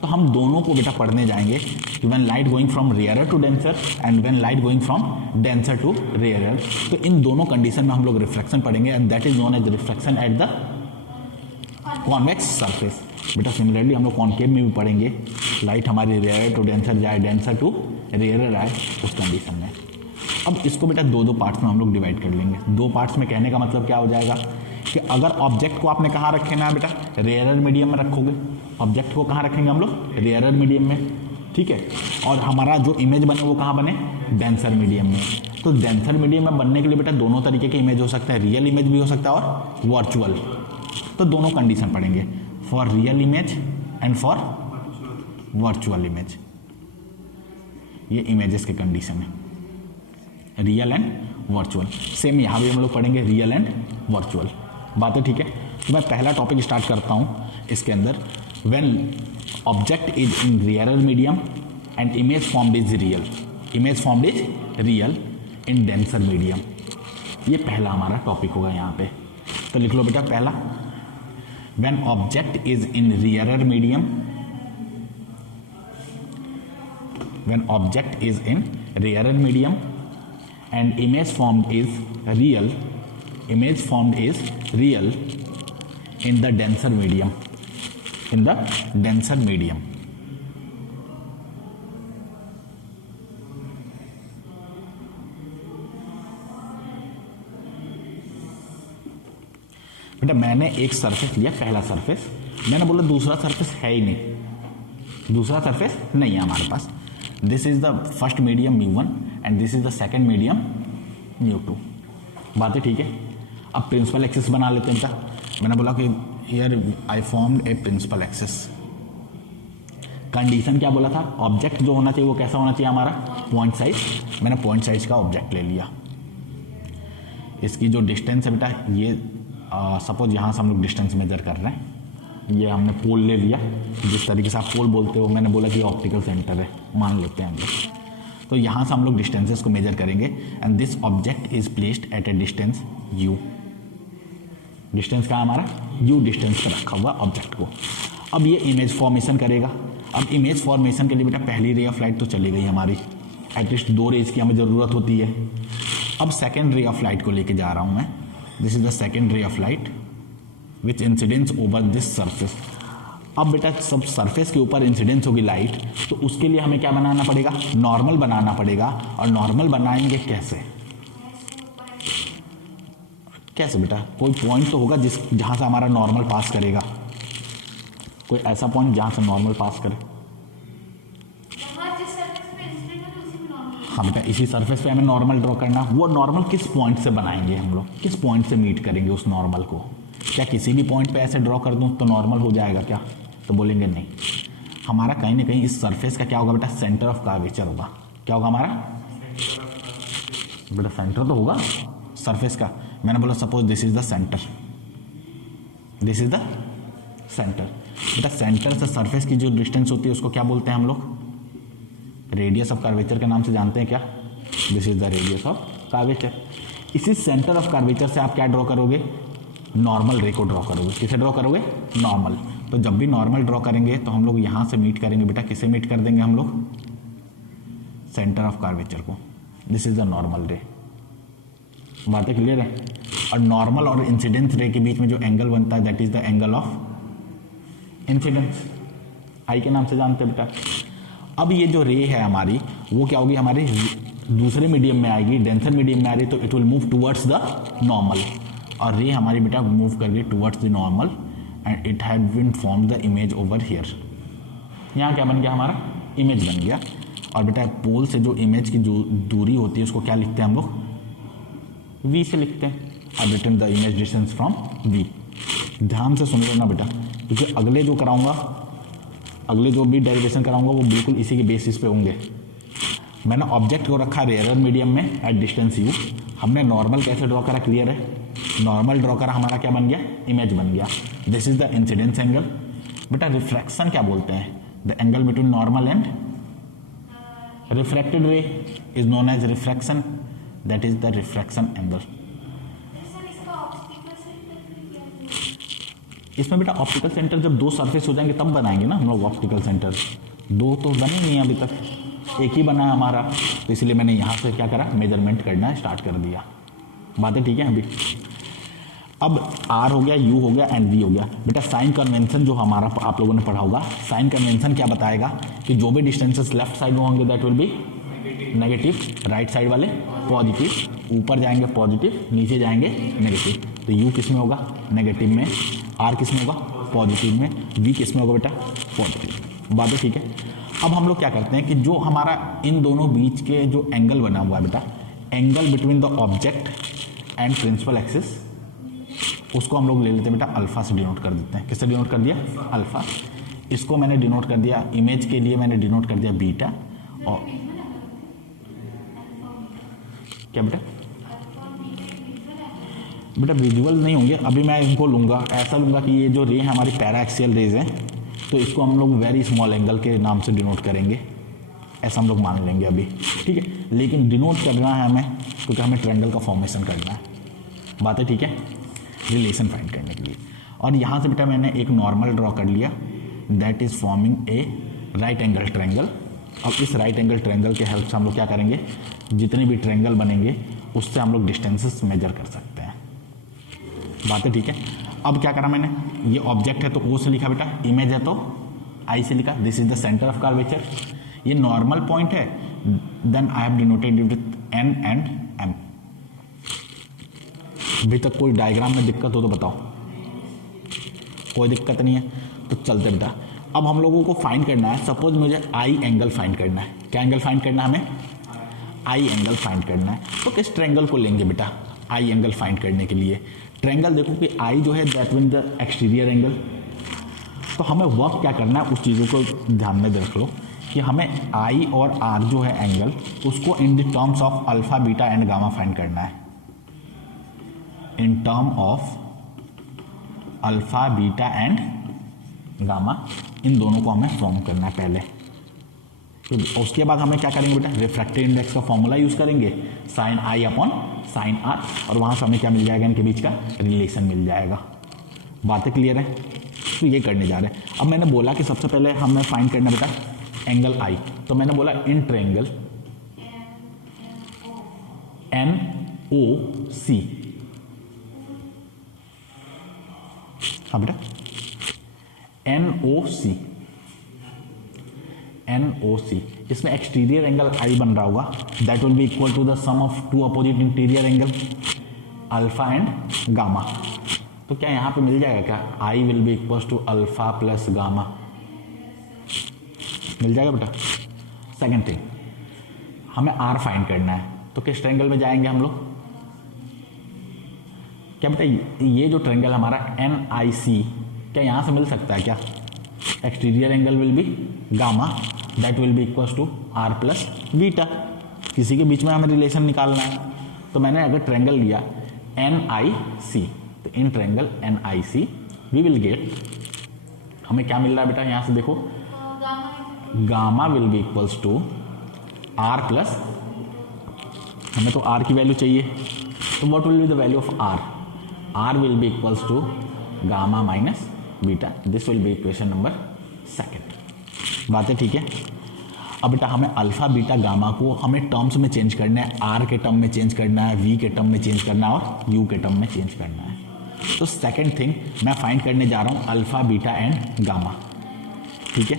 तो हम दोनों को बेटा पढ़ने जाएंगे कि when light going from rarer to denser and when light going from denser to rarer. तो इन दोनों कंडीशन में हम लोग रिफ्लेक्शन पढ़ेंगे and that is known as reflection at the convex surface. बेटा सिमिलरली हम लोग कॉनकेव में भी पढ़ेंगे, लाइट हमारी रेयरर टू डेंसर जाए, डेंसर टू रेयरर आए उस कंडीशन में। अब इसको बेटा दो पार्ट्स में हम लोग डिवाइड कर लेंगे। दो पार्ट्स में कहने का मतलब क्या हो जाएगा कि अगर ऑब्जेक्ट को आपने कहाँ रखे ना बेटा? रेयरर मीडियम में रखोगे। ऑब्जेक्ट को कहाँ रखेंगे हम लोग? रेयरर मीडियम में। ठीक है। और हमारा जो इमेज बने वो कहाँ बने? डेंसर मीडियम में। तो डेंसर मीडियम में बनने के लिए बेटा दोनों तरीके के इमेज हो सकता है, रियल इमेज भी हो सकता है और वर्चुअल। तो दोनों कंडीशन पढ़ेंगे, for real image and for virtual image. ये इमेजेस के कंडीशन है, रियल एंड वर्चुअल। सेम यहाँ भी हम लोग पढ़ेंगे रियल एंड वर्चुअल। बात है ठीक है। तो मैं पहला टॉपिक स्टार्ट करता हूँ इसके अंदर। When object is in rarer medium and image formed is real, image formed is real in denser medium. ये पहला हमारा टॉपिक होगा यहाँ पे। तो लिख लो बेटा पहला, when object is in rarer medium, when object is in rarer medium and image formed is real, image formed is real in the denser medium, in the denser medium. बेटा मैंने एक सरफेस लिया, पहला सरफेस, मैंने बोला दूसरा surface है ही नहीं, दूसरा सरफेस नहीं है हमारे पास। This is the first medium μ1 and this is the second medium μ2। बातें ठीक है। अब प्रिंसिपल एक्सिस बना लेते हैं बेटा। मैंने बोला कि here I formed a principal axis. Condition क्या बोला था, ऑब्जेक्ट जो होना चाहिए वो कैसा होना चाहिए हमारा, पॉइंट साइज। मैंने पॉइंट साइज का ऑब्जेक्ट ले लिया। इसकी जो डिस्टेंस है बेटा, ये सपोज यहाँ से हम लोग डिस्टेंस मेजर कर रहे हैं, ये हमने पोल ले लिया, जिस तरीके से आप पोल बोलते हो, मैंने बोला कि ऑप्टिकल सेंटर है, मान लेते हैं हम लोग। तो यहाँ से हम लोग डिस्टेंसेस को मेजर करेंगे and this object is placed at A distance u। Distance का हमारा u डिस्टेंस पर रखा हुआ ऑब्जेक्ट को। अब ये इमेज फॉर्मेशन करेगा। अब इमेज फॉर्मेशन के लिए बेटा पहली रे ऑफ लाइट तो चली गई हमारी, एटलीस्ट 2 रेज की हमें ज़रूरत होती है। अब सेकेंड रे ऑफ लाइट को लेके जा रहा हूँ मैं। This is the second ray of light which incidence over this surface. अब बेटा सब सरफेस के ऊपर इंसिडेंस होगी लाइट, तो उसके लिए हमें क्या बनाना पड़ेगा, नॉर्मल बनाना पड़ेगा। और नॉर्मल बनाएंगे कैसे, कैसे बेटा, कोई पॉइंट तो होगा जहाँ से हमारा नॉर्मल पास करेगा, कोई ऐसा पॉइंट जहाँ से नॉर्मल पास करे। हाँ बेटा, इसी सरफेस पे हमें नॉर्मल ड्रॉ करना। वो नॉर्मल किस पॉइंट से बनाएंगे हम लोग, किस पॉइंट से मीट करेंगे उस नॉर्मल को। क्या किसी भी पॉइंट पे ऐसे ड्रॉ कर दूं तो नॉर्मल हो जाएगा क्या, तो बोलेंगे नहीं। हमारा कहीं ना कहीं इस सरफेस का क्या होगा बेटा, सेंटर ऑफ कर्वेचर होगा। क्या होगा हमारा बेटा, सेंटर तो होगा सरफेस का। मैंने बोला suppose this is the centre, this is the centre. बेटा सेंटर से सरफेस की जो डिस्टेंस होती है उसको क्या बोलते हैं हम लोग, रेडियस ऑफ कर्वेचर के नाम से जानते हैं क्या। This is the radius of curvature. इसी सेंटर ऑफ कर्वेचर से आप क्या ड्रॉ करोगे, नॉर्मल रे को ड्रॉ करोगे। किसे ड्रॉ करोगे, नॉर्मल। तो जब भी नॉर्मल ड्रॉ करेंगे तो हम लोग यहाँ से मीट करेंगे बेटा, किसे मीट कर देंगे हम लोग, सेंटर ऑफ कर्वेचर को। दिस इज द नॉर्मल रे। बातें क्लियर है। और नॉर्मल और इंसिडेंस रे के बीच में जो एंगल बनता है that is the angle of incidence, I के नाम से जानते हैं बेटा। अब ये जो रे है हमारी वो क्या होगी, हमारे दूसरे मीडियम में आएगी, डेंसर मीडियम में आ रही, तो it will move towards the normal. और रे हमारी बेटा मूव कर गई towards the normal and it have been form the image over here. यहाँ क्या बन गया, हमारा इमेज बन गया। और बेटा पोल से जो इमेज की जो दूरी होती है उसको क्या लिखते हैं हम लोग, v से लिखते हैं। I written the image distance from v। ध्यान से सुन लेना बेटा, क्योंकि अगले जो कराऊंगा, अगले जो भी डेरिवेशन कराऊंगा वो बिल्कुल इसी के बेसिस पे होंगे। मैंने ऑब्जेक्ट को रखा रेयर मीडियम में एट डिस्टेंस u। हमने नॉर्मल कैसे ड्रॉ करा, क्लियर है। नॉर्मल ड्रॉ करा, हमारा क्या बन गया, इमेज बन गया। This is the incidence angle. बेटा रिफ्रैक्शन क्या बोलते हैं, the angle between normal and refracted ray is known as refraction, that is the refraction angle. इसमें बेटा ऑप्टिकल सेंटर जब 2 सरफेस हो जाएंगे तब बनाएंगे ना हम लोग ऑप्टिकल सेंटर। 2 तो बने नहीं अभी तक, एक ही बना है हमारा, तो इसलिए मैंने यहाँ से क्या करा, मेजरमेंट करना स्टार्ट कर दिया। बातें ठीक है अभी। अब R हो गया, U हो गया एंड V हो गया। बेटा साइन कन्वेंशन जो हमारा आप लोगों ने पढ़ा होगा, साइन कन्वेंशन क्या बताएगा कि जो भी डिस्टेंसेस लेफ्ट साइड में होंगे that will B negative, right side वाले पॉजिटिव, ऊपर जाएंगे पॉजिटिव, नीचे जाएंगे नेगेटिव। तो U किस में होगा, नेगेटिव में, R किस में होगा, पॉजिटिव में, V किस में होगा बेटा, पॉजिटिव। बातें ठीक है। अब हम लोग क्या करते हैं कि जो हमारा इन दोनों बीच के जो एंगल बना हुआ है बेटा, angle between the object and principal axis, उसको हम लोग ले लेते हैं बेटा अल्फा से डिनोट कर देते हैं। किससे डिनोट कर दिया, अल्फा। इसको मैंने डिनोट कर दिया, इमेज के लिए मैंने डिनोट कर दिया बीटा। और क्या बेटा, बेटा विजुअल नहीं होंगे, अभी मैं इनको लूँगा, ऐसा लूँगा कि ये जो रे है हमारी पैरा एक्सियल रेज हैं, तो इसको हम लोग वेरी स्मॉल एंगल के नाम से डिनोट करेंगे, ऐसा हम लोग मान लेंगे अभी, ठीक है। लेकिन डिनोट करना है हमें, क्योंकि हमें ट्रायंगल का फॉर्मेशन करना है। बातें ठीक है, रिलेशन फाइंड करने के लिए। और यहाँ से बेटा मैंने एक नॉर्मल ड्रॉ कर लिया, that is forming a right angle triangle. अब इस राइट एंगल ट्रायंगल के हेल्प से हम लोग क्या करेंगे, जितने भी ट्रायंगल बनेंगे उससे हम लोग डिस्टेंसेस मेजर कर सकते हैं। बातें ठीक है। अब क्या करा मैंने, ये ऑब्जेक्ट है तो O से लिखा बेटा, इमेज है तो I से लिखा। This is the centre of curvature. ये नॉर्मल पॉइंट है, then I have denoted it with N and M। अभी तक कोई डायग्राम में दिक्कत हो तो बताओ। कोई दिक्कत नहीं है। तो चलते बेटा, अब हम लोगों को फाइंड करना है, सपोज मुझे आई एंगल फाइंड करना है। क्या एंगल फाइंड करना है हमें? आई एंगल फाइंड करना है। तो किस ट्रायंगल को लेंगे बेटा आई एंगल फाइंड करने के लिए? ट्रायंगल देखो कि आई जो है that mean the exterior angle. तो हमें वर्क क्या करना है, उस चीज़ों को ध्यान में रख लो कि हमें आई और आर जो है एंगल, उसको in the terms of alpha beta and gamma find करना है। In term of alpha beta and gamma, इन दोनों को हमें फॉर्म करना है पहले। तो उसके बाद हमें क्या करेंगे बेटा, रिफ्रैक्टिव इंडेक्स का फॉर्मूला यूज करेंगे, sine I upon sine R, और वहां से हमें क्या मिल जाएगा, इनके बीच का रिलेशन मिल जाएगा। बातें क्लियर है? तो ये करने जा रहे हैं। अब मैंने बोला कि सबसे पहले हमें फाइंड करना बेटा एंगल आई, तो मैंने बोला इन ट्रायंगल एन ओ सी। हाँ बेटा एन ओ सी, एन ओ सी, इसमें एक्सटीरियर एंगल आई बन रहा होगा, that will be equal to the sum of two opposite interior angle alpha and gamma. तो क्या यहाँ पे मिल जाएगा क्या, I will be equal to alpha plus gamma, मिल जाएगा बेटा। सेकेंड थिंग, हमें आर फाइंड करना है, तो किस ट्रायंगल में जाएंगे हम लोग? क्या बेटा ये जो ट्रायंगल हमारा एन आई सी, क्या यहाँ से मिल सकता है क्या? Exterior angle will be gamma, that will be equal to R plus beta. किसी के बीच में हमें रिलेशन निकालना है, तो मैंने अगर ट्रायंगल लिया एन आई सी, तो in triangle N I C we will get, हमें क्या मिल रहा है बेटा यहाँ से देखो, gamma will be equals to R plus, हमें तो आर की वैल्यू चाहिए, तो what will be the value of R? R will be equals to gamma minus beta. This will be equation number second. बातें ठीक है? अब बेटा हमें अल्फा बीटा गामा को हमें टर्म्स में चेंज करना है, आर के टर्म में चेंज करना है, वी के टर्म में चेंज करना है और यू के टर्म में चेंज करना है। तो सेकेंड थिंग मैं फाइंड करने जा रहा हूँ अल्फा बीटा एंड गामा। ठीक है,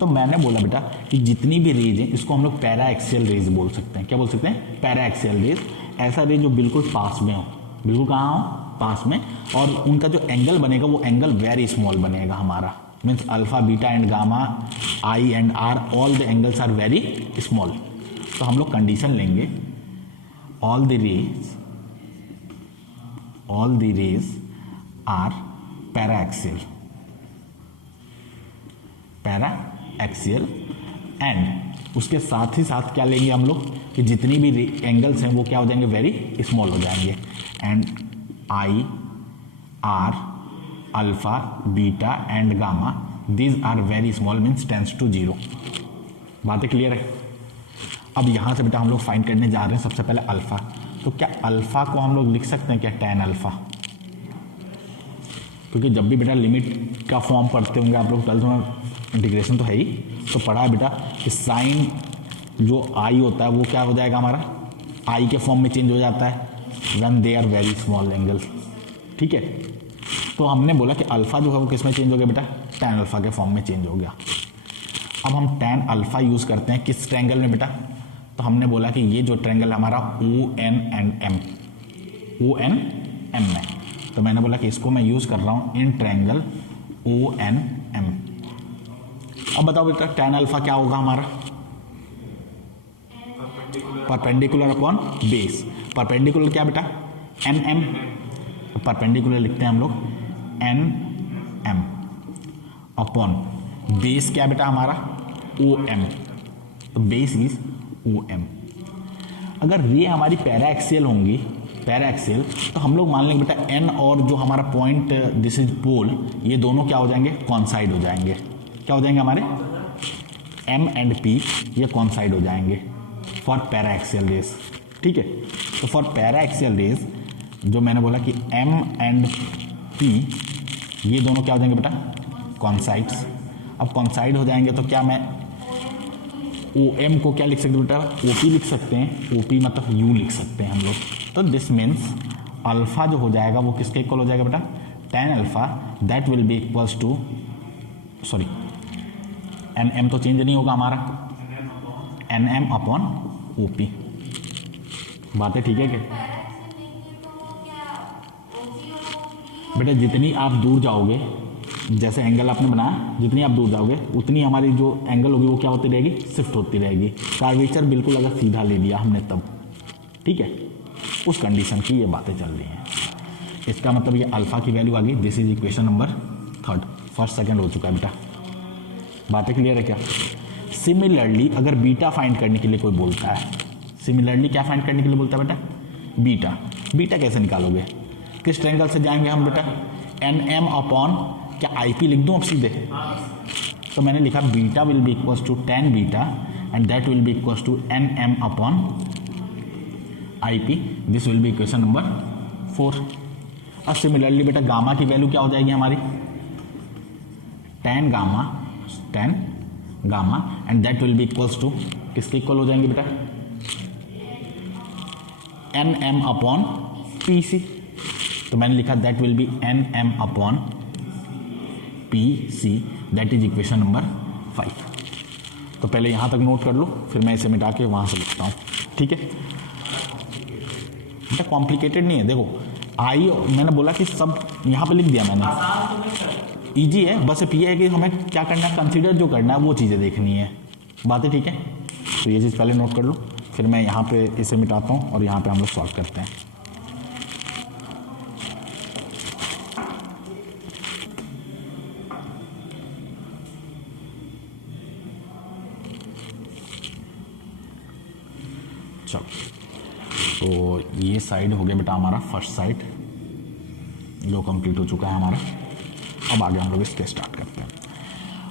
तो मैंने बोला बेटा कि जितनी भी रेज है इसको हम लोग पैरा एक्सियल रेज बोल सकते हैं। क्या बोल सकते हैं? Para axial rays. ऐसा रेज जो बिल्कुल पास में हो, बिल्कुल कहाँ हो, पास में, और उनका जो एंगल बनेगा वो एंगल वेरी स्मॉल बनेगा हमारा। Means alpha beta and gamma, I and R, all the angles are very small. तो हम लोग कंडीशन लेंगे all the rays are para axial and उसके साथ ही साथ क्या लेंगे हम लोग कि जितनी भी एंगल्स हैं वो क्या हो जाएंगे, वेरी स्मॉल हो जाएंगे। And I R alpha beta and gamma these are very small, means tends to 0। बातें क्लियर है? अब यहाँ से बेटा हम लोग फाइंड करने जा रहे हैं सबसे पहले अल्फा। तो क्या अल्फा को हम लोग लिख सकते हैं क्या, tan अल्फा? क्योंकि जब भी बेटा लिमिट का फॉर्म पढ़ते होंगे आप लोग 12th में, इंटीग्रेशन तो है ही, तो पढ़ा है बेटा कि साइन जो आई होता है वो क्या हो जाएगा हमारा, आई के फॉर्म में चेंज हो जाता है when they are very small angles. ठीक है, तो हमने बोला कि अल्फा जो है वो किस में चेंज हो गया बेटा, tan अल्फा के फॉर्म में चेंज हो गया। अब हम tan अल्फा यूज़ करते हैं किस ट्रायंगल में बेटा? तो हमने बोला कि ये जो ट्रायंगल हमारा ON and M, ON M में, तो मैंने बोला कि इसको मैं यूज़ कर रहा हूँ इन ट्रायंगल ON M। अब बताओ बेटा tan अल्फा क्या होगा हमारा, परपेंडिकुलर अपॉन बेस। परपेंडिकुलर क्या बेटा, NM, परपेंडिकुलर लिखते हैं हम लोग NM अपॉन बेस क्या बेटा हमारा OM, तो बेस इज OM। अगर ये हमारी पैरा एक्सियल होंगी, पैरा एक्सियल, तो हम लोग मान लेंगे बेटा N और जो हमारा पॉइंट दिस इज पोल, ये दोनों क्या हो जाएंगे, कॉन्साइड हो जाएंगे। क्या हो जाएंगे हमारे, M एंड P ये कॉन्साइड हो जाएंगे फॉर पैरा एक्सियल रेज। ठीक है, तो फॉर पैरा एक्सियल रेज जो मैंने बोला कि M एंड P ये दोनों क्या हो जाएंगे बेटा, कॉन्साइड्स। अब कॉन्साइड हो जाएंगे तो क्या मैं OM को क्या लिख सकते हैं बेटा, OP लिख सकते हैं, OP मतलब U लिख सकते हैं हम लोग। तो दिस मीन्स अल्फा जो हो जाएगा वो किसके इक्वल हो जाएगा बेटा, tan alpha, that will be equals to, sorry NM तो चेंज नहीं होगा हमारा, NM अपॉन OP। बातें ठीक है क्या? बेटा जितनी आप दूर जाओगे, जैसे एंगल आपने बनाया, जितनी आप दूर जाओगे उतनी हमारी जो एंगल होगी वो क्या होती रहेगी, शिफ्ट होती रहेगी। कर्वेचर बिल्कुल अगर सीधा ले लिया हमने तब, ठीक है, उस कंडीशन की ये बातें चल रही हैं। इसका मतलब ये अल्फा की वैल्यू आ गई। This is equation number 3, first second हो चुका है बेटा। बातें क्लियर है क्या? सिमिलरली अगर बीटा फाइंड करने के लिए कोई बोलता है, सिमिलरली क्या फाइंड करने के लिए बोलता है बेटा? बीटा। बीटा कैसे निकालोगे? किस ट्रायंगल से जाएंगे हम बेटा? एन एम अपॉन, क्या आई पी लिख दूँ अब सीधे? तो मैंने लिखा beta will be equals to tan beta and that will be equals to N M upon I P. This will be equation number 4। अब सिमिलरली बेटा गामा की वैल्यू क्या हो जाएगी हमारी? Tan gamma and that will be equals to, किसके equal हो जाएंगे बेटा? N M upon P C. तो मैंने लिखा that will be N M upon P C, that is equation number 5। तो पहले यहाँ तक नोट कर लो, फिर मैं इसे मिटा के वहाँ से लिखता हूँ, ठीक है बेटा? कॉम्प्लिकेटेड नहीं है। देखो आई मैंने बोला कि सब यहाँ पे लिख दिया मैंने, इजी है, बस ये है कि हमें क्या करना है, कंसीडर जो करना है वो चीज़ें देखनी है। बातें ठीक है? तो ये चीज़ पहले नोट कर लो, फिर मैं यहाँ पे इसे मिटाता हूँ और यहाँ पे हम लोग सॉल्व करते हैं। चलो, तो ये साइड हो गया बेटा हमारा फर्स्ट साइड, जो कंप्लीट हो चुका है हमारा। अब आगे हम लोग इसके स्टार्ट करते हैं।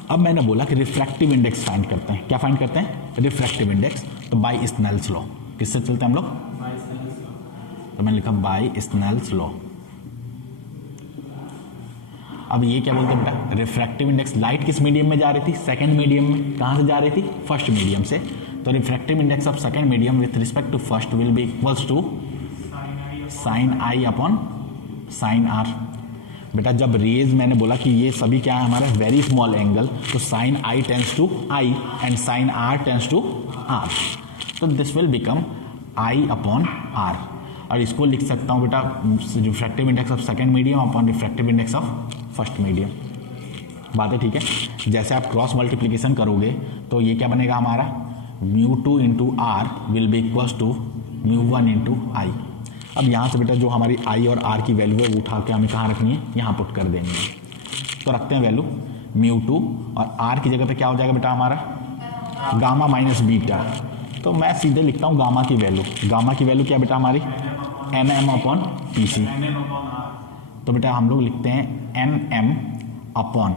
अब मैंने बोला कि रिफ्रैक्टिव इंडेक्स फाइंड करते हैं। क्या फाइंड करते हैं? Refractive index. तो बाय स्नेल्स लॉ, किससे चलते हैं हम लोग? तो मैंने लिखा बाय स्नेल्स लॉ। अब ये क्या बोलते हैं बेटा? Refractive index. लाइट किस मीडियम में जा रही थी? सेकंड मीडियम में। कहाँ से जा रही थी? फर्स्ट मीडियम से। तो refractive index of second medium with respect to first will be equals to sine I upon sine R. बेटा जब रेज, मैंने बोला कि ये सभी क्या है हमारे? वेरी स्मॉल एंगल, तो sine I tends to I and sine R tends to R. तो this will become I upon R. और इसको लिख सकता हूँ बेटा refractive index of second medium upon refractive index of first medium. बात है ठीक है? जैसे आप क्रॉस मल्टीप्लिकेशन करोगे तो ये क्या बनेगा हमारा? μ2 into R will be equals to μ1 into I. अब यहाँ से बेटा जो हमारी आई और आर की वैल्यू है वो उठा के हमें कहाँ रखनी है? यहाँ पुट कर देनी है। तो रखते हैं वैल्यू μ2 और आर की जगह पे क्या हो जाएगा बेटा हमारा? Gamma minus beta. तो मैं सीधे लिखता हूँ गामा की वैल्यू। गामा की वैल्यू क्या बेटा हमारी? N M upon P C. तो बेटा हम लोग लिखते हैं एन एम अपॉन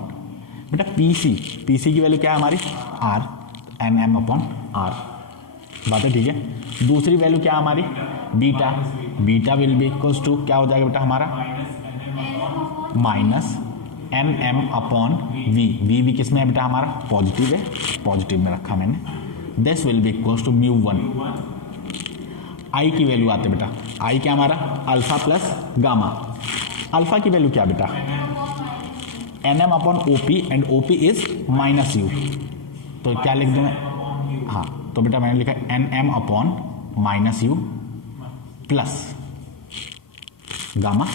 बेटा पी सी। पी सी की वैल्यू क्या है हमारी? R, N M upon R. बात है ठीक है? दूसरी वैल्यू क्या है हमारी? Beta. Beta will be equals to क्या हो जाएगा बेटा हमारा? Minus N M upon V. V किस में है बेटा हमारा? पॉजिटिव है, पॉजिटिव में रखा मैंने। This will be equals to μ1। I की वैल्यू आते बेटा, आई क्या हमारा? Alpha plus gamma. अल्फा की वैल्यू क्या बेटा? N M upon O P and O P is minus U. तो क्या लिख दूँ मैं? हाँ, तो बेटा मैंने लिखा N M upon minus U plus gamma.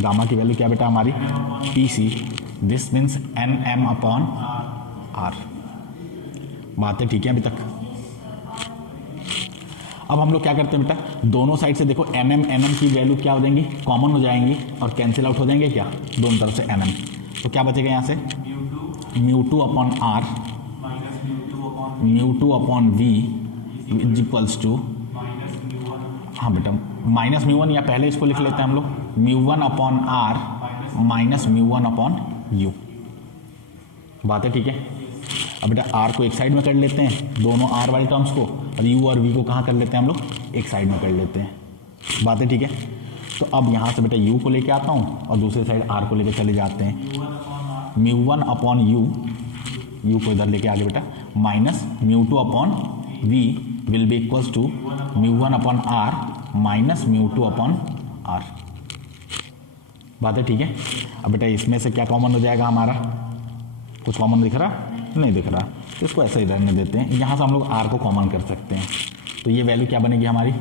Gamma की वैल्यू क्या बेटा हमारी? P C. This means N M upon R. बातें ठीक है अभी तक? अब हम लोग क्या करते हैं बेटा? दोनों साइड से देखो एन एम की वैल्यू क्या हो जाएंगी? कॉमन हो जाएंगी और कैंसिल आउट हो जाएंगे क्या? दोनों तरफ से एन एम। तो क्या बचेगा यहाँ से? μ2 upon R, μ2 upon V is equals to, हाँ बेटा माइनस μ1, या पहले इसको लिख लेते हैं हम लोग μ1 upon R minus μ1 upon U. बात है ठीक है? अब बेटा आर को एक साइड में कर लेते हैं, दोनों आर वाले टर्म्स को, और यू और वी को कहाँ कर लेते हैं हम लोग? एक साइड में कर लेते हैं। बात है ठीक है? तो अब यहाँ से बेटा यू को लेके आता हूँ और दूसरे साइड आर को लेके चले जाते हैं। μ1 अपॉन यू को इधर लेके आगे बेटा, minus μ2 upon V will be equals to μ1 upon R minus μ2 upon R. बात है ठीक है? अब बेटा इसमें से क्या कॉमन हो जाएगा हमारा? कुछ कॉमन दिख रहा? नहीं दिख रहा, तो इसको ऐसे ही रहने देते हैं। यहाँ से हम लोग आर को कॉमन कर सकते हैं। तो ये वैल्यू क्या बनेगी हमारी?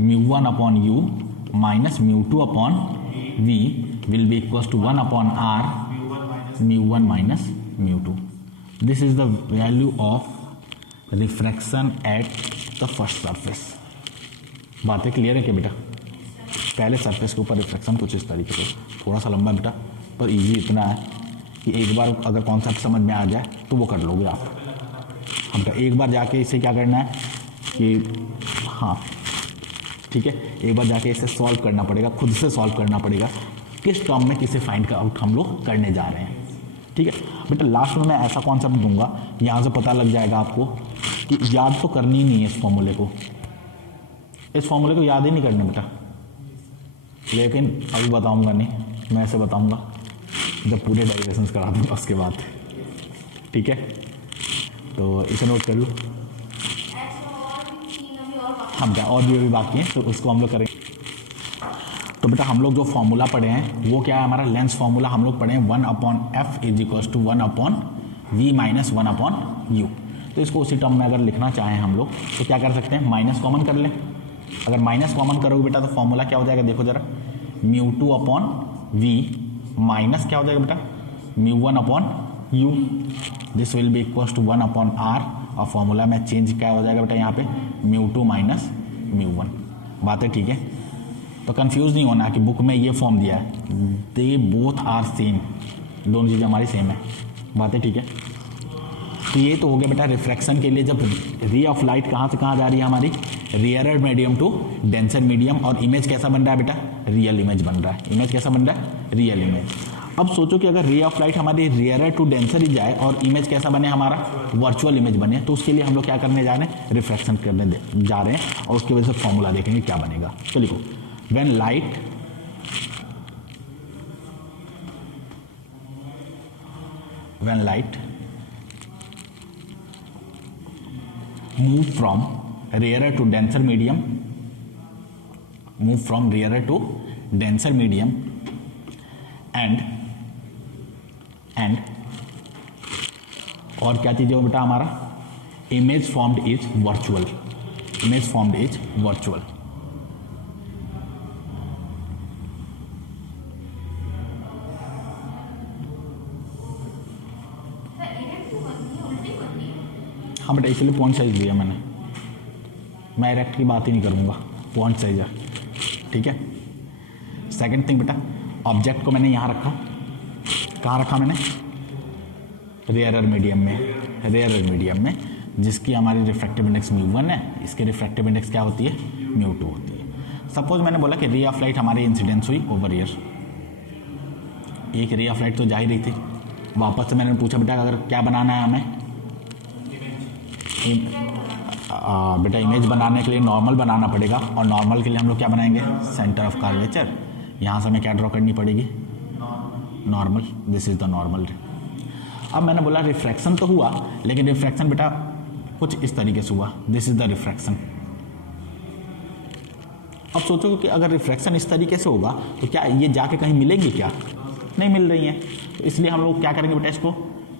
μ1 upon U minus μ2 upon V will be equals to 1 upon r mu1 minus mu2. This is the value of refraction at the first surface. बातें क्लियर है क्या बेटा? पहले सरफेस के ऊपर रिफ्लेक्शन कुछ इस तरीके से, थोड़ा सा लंबा बेटा, पर इजी इतना है कि एक बार अगर कॉन्सेप्ट समझ में आ जाए तो वो कर लोगे आप। हमका एक बार जाके इसे क्या करना है कि हाँ ठीक है, एक बार जाके इसे सॉल्व करना पड़ेगा, खुद से सॉल्व करना पड़ेगा किस टर्म में किसे फाइंड आउट हम लोग करने जा रहे हैं। ठीक है बेटा, लास्ट में मैं ऐसा कॉन्सेप्ट दूंगा, यहाँ से पता लग जाएगा आपको कि याद तो करनी ही नहीं है इस फॉर्मूले को, इस फॉर्मूले को याद ही नहीं करना बेटा, लेकिन अभी बताऊंगा नहीं, मैं ऐसे बताऊंगा जब पूरे डेरिवेशंस करा दूंगा उसके बाद। ठीक है, तो इसे नोट कर लो। हम क्या और भी अभी बाकी हैं तो उसको हम लोग करेंगे। तो बेटा हम लोग जो फॉर्मूला पढ़े हैं वो क्या है, हमारा लेंस फॉर्मूला हम लोग पढ़े हैं 1/f is equals to 1/v minus 1/u। तो इसको उसी टर्म में अगर लिखना चाहें हम लोग तो क्या कर सकते हैं, माइनस कॉमन कर लें। अगर माइनस कॉमन करोगे बेटा तो फॉर्मूला क्या हो जाएगा, देखो जरा, mu2/v माइनस क्या हो जाएगा बेटा, mu1/u। This will be equals to 1/r और फॉर्मूला में चेंज क्या हो जाएगा बेटा यहाँ पे, mu2 माइनस mu1। बात है ठीक है, तो कंफ्यूज नहीं होना कि बुक में ये फॉर्म दिया है, दे बोथ आर सेम, दोनों चीज़ें हमारी सेम है। बात है ठीक है, तो ये तो हो गया बेटा रिफ्रैक्शन के लिए, जब रे ऑफ लाइट कहाँ से कहाँ जा रही है हमारी, rarer medium to denser medium, और इमेज कैसा बन रहा है बेटा, रियल इमेज बन रहा है। इमेज कैसा बन रहा है, रियल इमेज। अब सोचो कि अगर रे ऑफ लाइट हमारी रेयरर टू डेंसर ही जाए और इमेज कैसा बने हमारा, वर्चुअल इमेज बने, तो उसके लिए हम लोग क्या करने जा रहे हैं, रिफ्रैक्शन करने जा रहे हैं, और उसकी वजह से फॉर्मूला देखेंगे क्या बनेगा। तो लिखो, when light move from rarer to denser medium, and और क्या चीज़ है बेटा हमारा, इमेज फॉर्म्ड इज वर्चुअल, हाँ बेटा इसलिए पॉइंट साइज लिया मैंने, मैं डायरेक्ट की बात ही नहीं करूँगा, पॉइंट साइज है। ठीक है, सेकंड थिंग बेटा, ऑब्जेक्ट को मैंने यहाँ रखा, कहाँ रखा मैंने, रेयरर मीडियम में, जिसकी हमारी रिफ्रैक्टिव इंडेक्स mu1 है, इसके रिफ्रैक्टिव इंडेक्स क्या होती है, mu2 होती है। सपोज मैंने बोला कि रे ऑफ लाइट हमारी इंसिडेंस हुई ओवर ईयर, एक रे ऑफ लाइट तो जा ही रही थी, वापस से मैंने पूछा बेटा अगर क्या बनाना है हमें, बेटा इमेज बनाने के लिए नॉर्मल बनाना पड़ेगा, और नॉर्मल के लिए हम लोग क्या बनाएंगे, सेंटर ऑफ कर्वेचर। यहाँ से हमें क्या ड्रॉ करनी पड़ेगी, normal, this is the normal. अब मैंने बोला रिफ्रैक्शन तो हुआ, लेकिन रिफ्रैक्शन बेटा कुछ इस तरीके से हुआ, दिस इज द रिफ्रैक्शन। अब सोचो कि अगर रिफ्रैक्शन इस तरीके से होगा तो क्या ये जाके कहीं मिलेगी, क्या नहीं मिल रही है, तो इसलिए हम लोग क्या करेंगे बेटा, इसको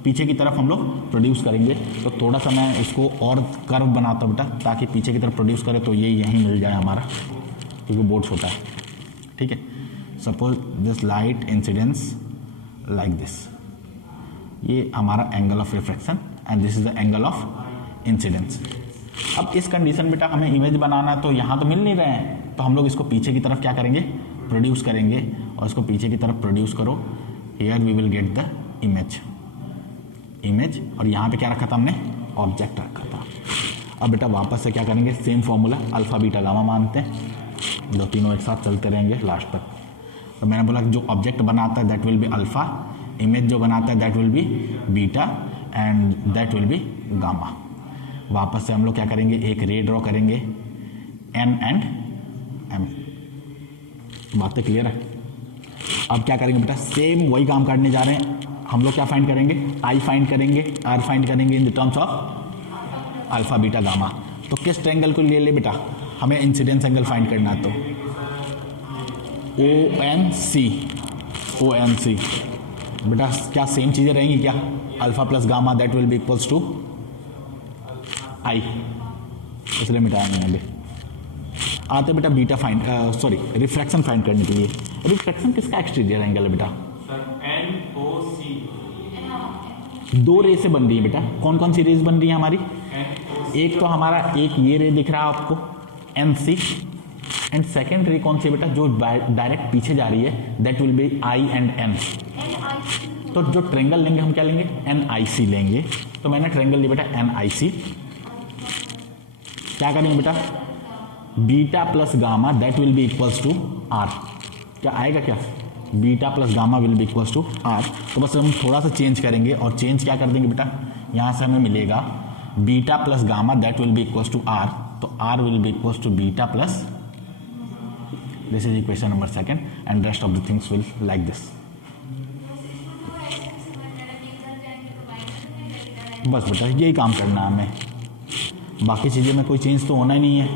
पीछे की तरफ हम लोग प्रोड्यूस करेंगे। तो थोड़ा सा मैं इसको और कर्व बनाता हूँ बेटा, ताकि पीछे की तरफ प्रोड्यूस करे तो ये यहीं मिल जाए हमारा, क्योंकि बोर्ड छोटा है। ठीक है, suppose this light incidence like this, ये हमारा angle of refraction and this is the angle of incidence. अब इस कंडीशन बेटा हमें इमेज बनाना है, तो यहाँ तो मिल नहीं रहे हैं, तो हम लोग इसको पीछे की तरफ क्या करेंगे, प्रोड्यूस करेंगे, और इसको पीछे की तरफ प्रोड्यूस करो, here we will get the image, और यहाँ पे क्या रखा था हमने, ऑब्जेक्ट रखा था। अब बेटा वापस से क्या करेंगे, same formula, alpha beta gamma मानते हैं, दो तीनों एक साथ चलते रहेंगे लास्ट तक। तो मैंने बोला जो ऑब्जेक्ट बनाता है that will be alpha, image जो बनाता है that will B beta, and that will be gamma. वापस से हम लोग क्या करेंगे, एक रे ड्रॉ करेंगे, एन एंड एम। बातें क्लियर है? अब क्या करेंगे बेटा, सेम वही काम करने जा रहे हैं। हम लोग क्या फाइंड करेंगे, आई फाइंड करेंगे, आर फाइंड करेंगे इन the terms of alpha beta gamma. तो किस ट्रायंगल को ले ले बेटा, हमें इंसिडेंस एंगल फाइंड करना है, तो ओ एन सी बेटा क्या सेम चीज़ें रहेंगी क्या, alpha plus gamma that will be equals to I, इसलिए मिटाया मैंने अभी। आते बेटा beta find, sorry refraction find करने के लिए। रिफ्लेक्शन किसका एक्सटीरियर एंगल है बेटा? NOC। दो रे से बन रही है बेटा। कौन कौन सी रेज बन रही है हमारी? NOC। एक तो हमारा एक ये रे दिख रहा है आपको NC, एंड सेकेंड रे कौन सी बेटा जो डायरेक्ट पीछे जा रही है, that will be I and N। तो जो ट्रेंगल लेंगे हम क्या लेंगे? NIC लेंगे। तो मैंने ट्रेंगल लिया बेटा NIC। क्या करेंगे बेटा? Beta plus gamma that will be equals to R। क्या आएगा क्या? Beta plus gamma will be equals to R। तो बस हम थोड़ा सा चेंज करेंगे और चेंज क्या कर देंगे बेटा? यहाँ से हमें मिलेगा beta plus gamma that will be equals to R। तो R will be equals to beta plus, this is equation number second, and rest of the things will like this. बस बेटा यही काम करना है हमें, बाकी चीज़ें में कोई चेंज तो होना ही नहीं है,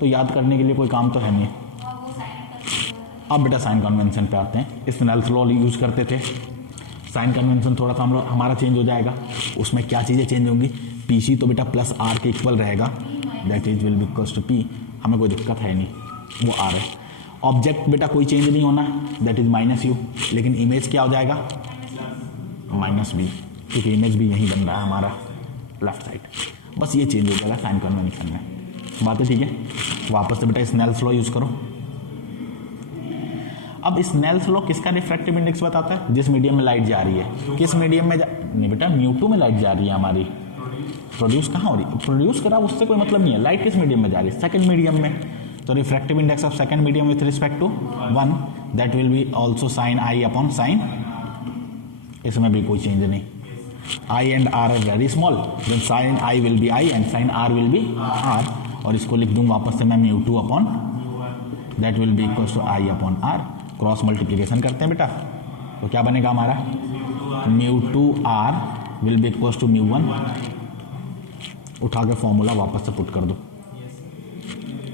तो याद करने के लिए कोई काम तो है नहीं। अब बेटा साइन कन्वेंशन पे आते हैं। इस स्नेल्स लॉ यूज करते थे। साइन कन्वेंशन थोड़ा सा हम लोग हमारा चेंज हो जाएगा। उसमें क्या चीज़ें चेंज होंगी? PC तो बेटा प्लस R के इक्वल रहेगा, that is will be equals to P। हमें कोई दिक्कत है नहीं, वो R है। ऑब्जेक्ट बेटा कोई चेंज नहीं होना, दैट इज -U, लेकिन इमेज क्या हो जाएगा? -B, क्योंकि इमेज भी यहीं बन रहा है हमारा लेफ्ट साइड। बस ये चेंज हो जाएगा साइन कन्वेंशन में। बात है ठीक है। वापस से बेटा स्नेल्स लॉ यूज करो। अब स्नेल्स लॉ किसका रिफ्रैक्टिव इंडेक्स बताता है? जिस मीडियम में लाइट जा रही है। किस मीडियम में नहीं बेटा, μ2 में लाइट जा रही है हमारी। प्रोड्यूस कहाँ हो रही है? प्रोड्यूस करा उससे कोई मतलब नहीं है। लाइट किस मीडियम में जा रही है? सेकंड मीडियम में। तो refractive index of second medium with respect to 1, that will be also sine I upon sine, इसमें भी कोई चेंज नहीं। I and R are very small, then sine I will be I and sine R will be R। और इसको लिख दूँ वापस से मैं μ2 upon, that will be equals to I upon R। Cross multiplication करते हैं बेटा, तो क्या बनेगा हमारा? μ2R will be equals to μ1। उठा के फॉर्मूला वापस से पुट कर दो,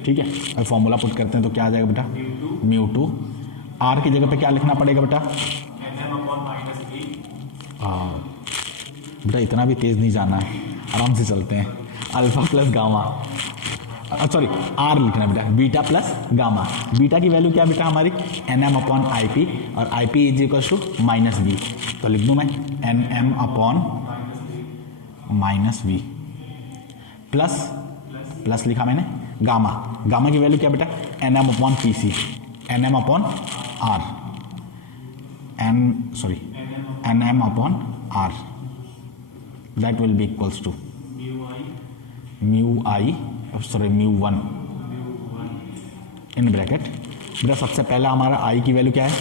ठीक है। अब फॉर्मूला पुट करते हैं तो क्या आ जाएगा बेटा? μ2 R की जगह पे क्या लिखना पड़ेगा बेटा? बेटा इतना भी तेज नहीं जाना है, आराम से चलते हैं। Alpha plus gamma, sorry R लिखना बेटा, बीटा प्लस गामा। बीटा की वैल्यू क्या बेटा हमारी? NM अपॉन IP, और IP is equal to -B। तो लिख दूं मैं NM अपॉन -B प्लस लिखा मैंने गामा। गामा की वैल्यू क्या बेटा? NM upon PC, NM upon R, NM upon R, that will be equals to μ1 in bracket. बेटा सबसे पहला हमारा I की वैल्यू क्या है?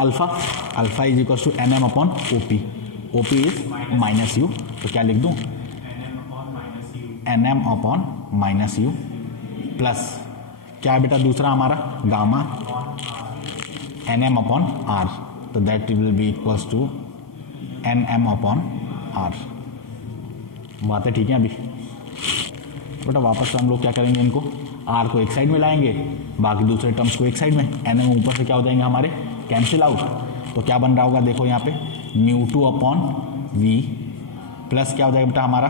Alpha is equal to NM upon OP is -U। तो क्या लिख दूं? NM अपॉन -U प्लस क्या बेटा दूसरा हमारा? Gamma, NM upon R। तो that will be equals to NM upon R। बातें ठीक है अभी बेटा। वापस से हम लोग क्या करेंगे? इनको R को एक साइड में लाएंगे, बाकी दूसरे टर्म्स को एक साइड में। NM ऊपर से क्या हो जाएंगे हमारे? Cancel out. तो क्या बन रहा होगा देखो यहाँ पे? μ2 अपॉन V प्लस क्या हो जाएगा बेटा हमारा?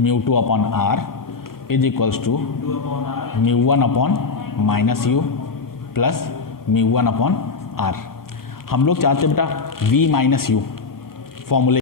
μ2 upon R is equals to μ1 upon -U plus μ1 upon R। हम लोग चाहते हैं बेटा V - U फॉर्मूले